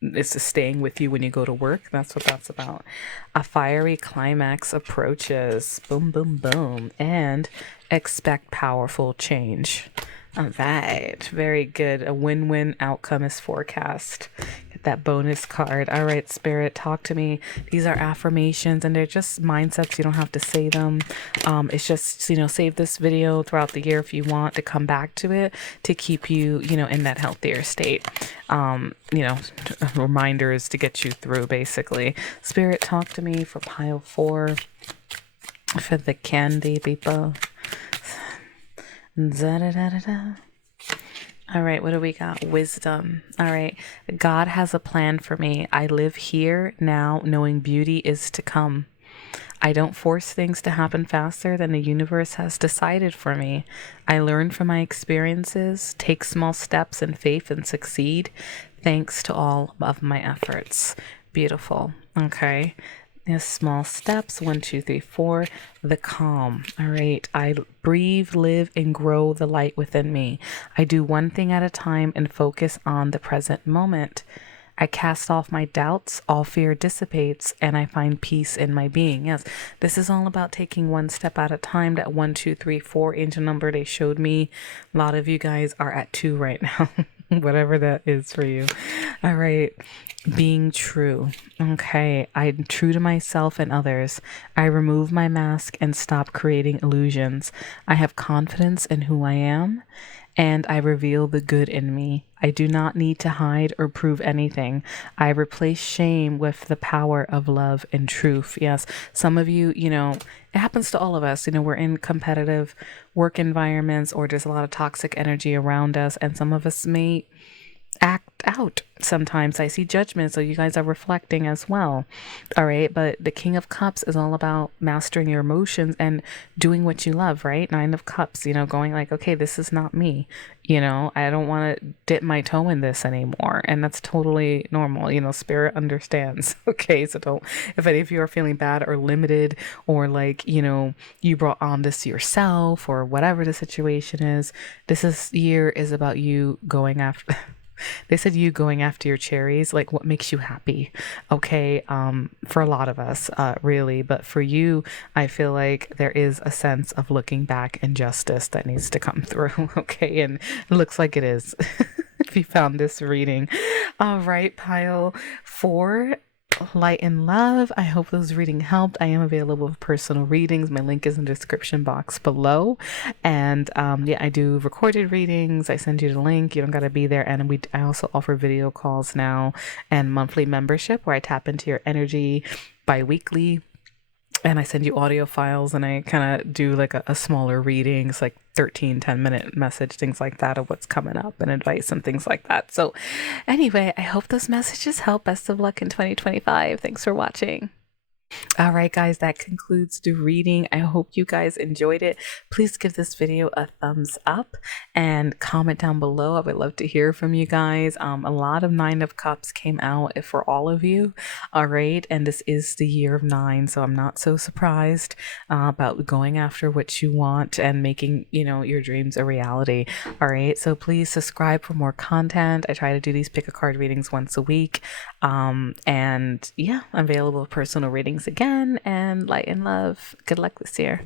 it's just staying with you when you go to work. That's what that's about. A fiery climax approaches. Boom, boom, boom. And expect powerful change. All right. Very good. A win-win outcome is forecast. Get that bonus card. All right, Spirit, talk to me. These are affirmations and they're just mindsets. You don't have to say them. It's just, save this video throughout the year if you want to come back to it to keep you, in that healthier state. Reminders to get you through, basically. Spirit, talk to me for pile 4 for the candy people. Da-da-da-da-da. All right, what do we got? Wisdom. All right. God has a plan for me. I live here now, knowing beauty is to come. I don't force things to happen faster than the universe has decided for me. I learn from my experiences, take small steps in faith, and succeed thanks to all of my efforts. Beautiful. Okay. Small steps. 1, 2, 3, 4. The calm. All right. I breathe, live, and grow the light within me. I do one thing at a time and focus on the present moment. I cast off my doubts, all fear dissipates, and I find peace in my being. Yes, this is all about taking one step at a time. That 1, 2, 3, 4 angel number they showed me. A lot of you guys are at 2 right now. Whatever that is for you. All right. Being true. Okay. I'm true to myself and others. I remove my mask and stop creating illusions. I have confidence in who I am, and I reveal the good in me. I do not need to hide or prove anything. I replace shame with the power of love and truth. Yes, some of you, it happens to all of us. We're in competitive work environments or there's a lot of toxic energy around us, and some of us may act out. Sometimes I see judgment, so you guys are reflecting as well. All right, but the King of Cups is all about mastering your emotions and doing what you love, right? 9 of Cups, going like, okay, this is not me. I don't want to dip my toe in this anymore, and that's totally normal. Spirit understands. Okay, so don't, if any of you are feeling bad or limited, or like, you brought on this yourself or whatever the situation is, year is about you going after they said you going after your cherries, like what makes you happy. Okay. For a lot of us, really, but for you, I feel like there is a sense of looking back and justice that needs to come through. Okay. And it looks like it is. If you found this reading. All right. Pile 4. Light and love. I hope those reading helped. I am available for personal readings. My link is in the description box below. And I do recorded readings. I send you the link. You don't got to be there. And I also offer video calls now and monthly membership where I tap into your energy bi-weekly. And I send you audio files and I kind of do like a smaller reading. It's like 10-minute message, things like that, of what's coming up and advice and things like that. So anyway, I hope those messages help. Best of luck in 2025. Thanks for watching. All right, guys, that concludes the reading. I hope you guys enjoyed it. Please give this video a thumbs up and comment down below. I would love to hear from you guys. A lot of 9 of Cups came out for all of you. All right, and this is the year of 9, so I'm not so surprised about going after what you want and making, your dreams a reality. All right, so please subscribe for more content. I try to do these pick a card readings once a week. And yeah, I'm available for personal readings again, and light and love. Good luck this year.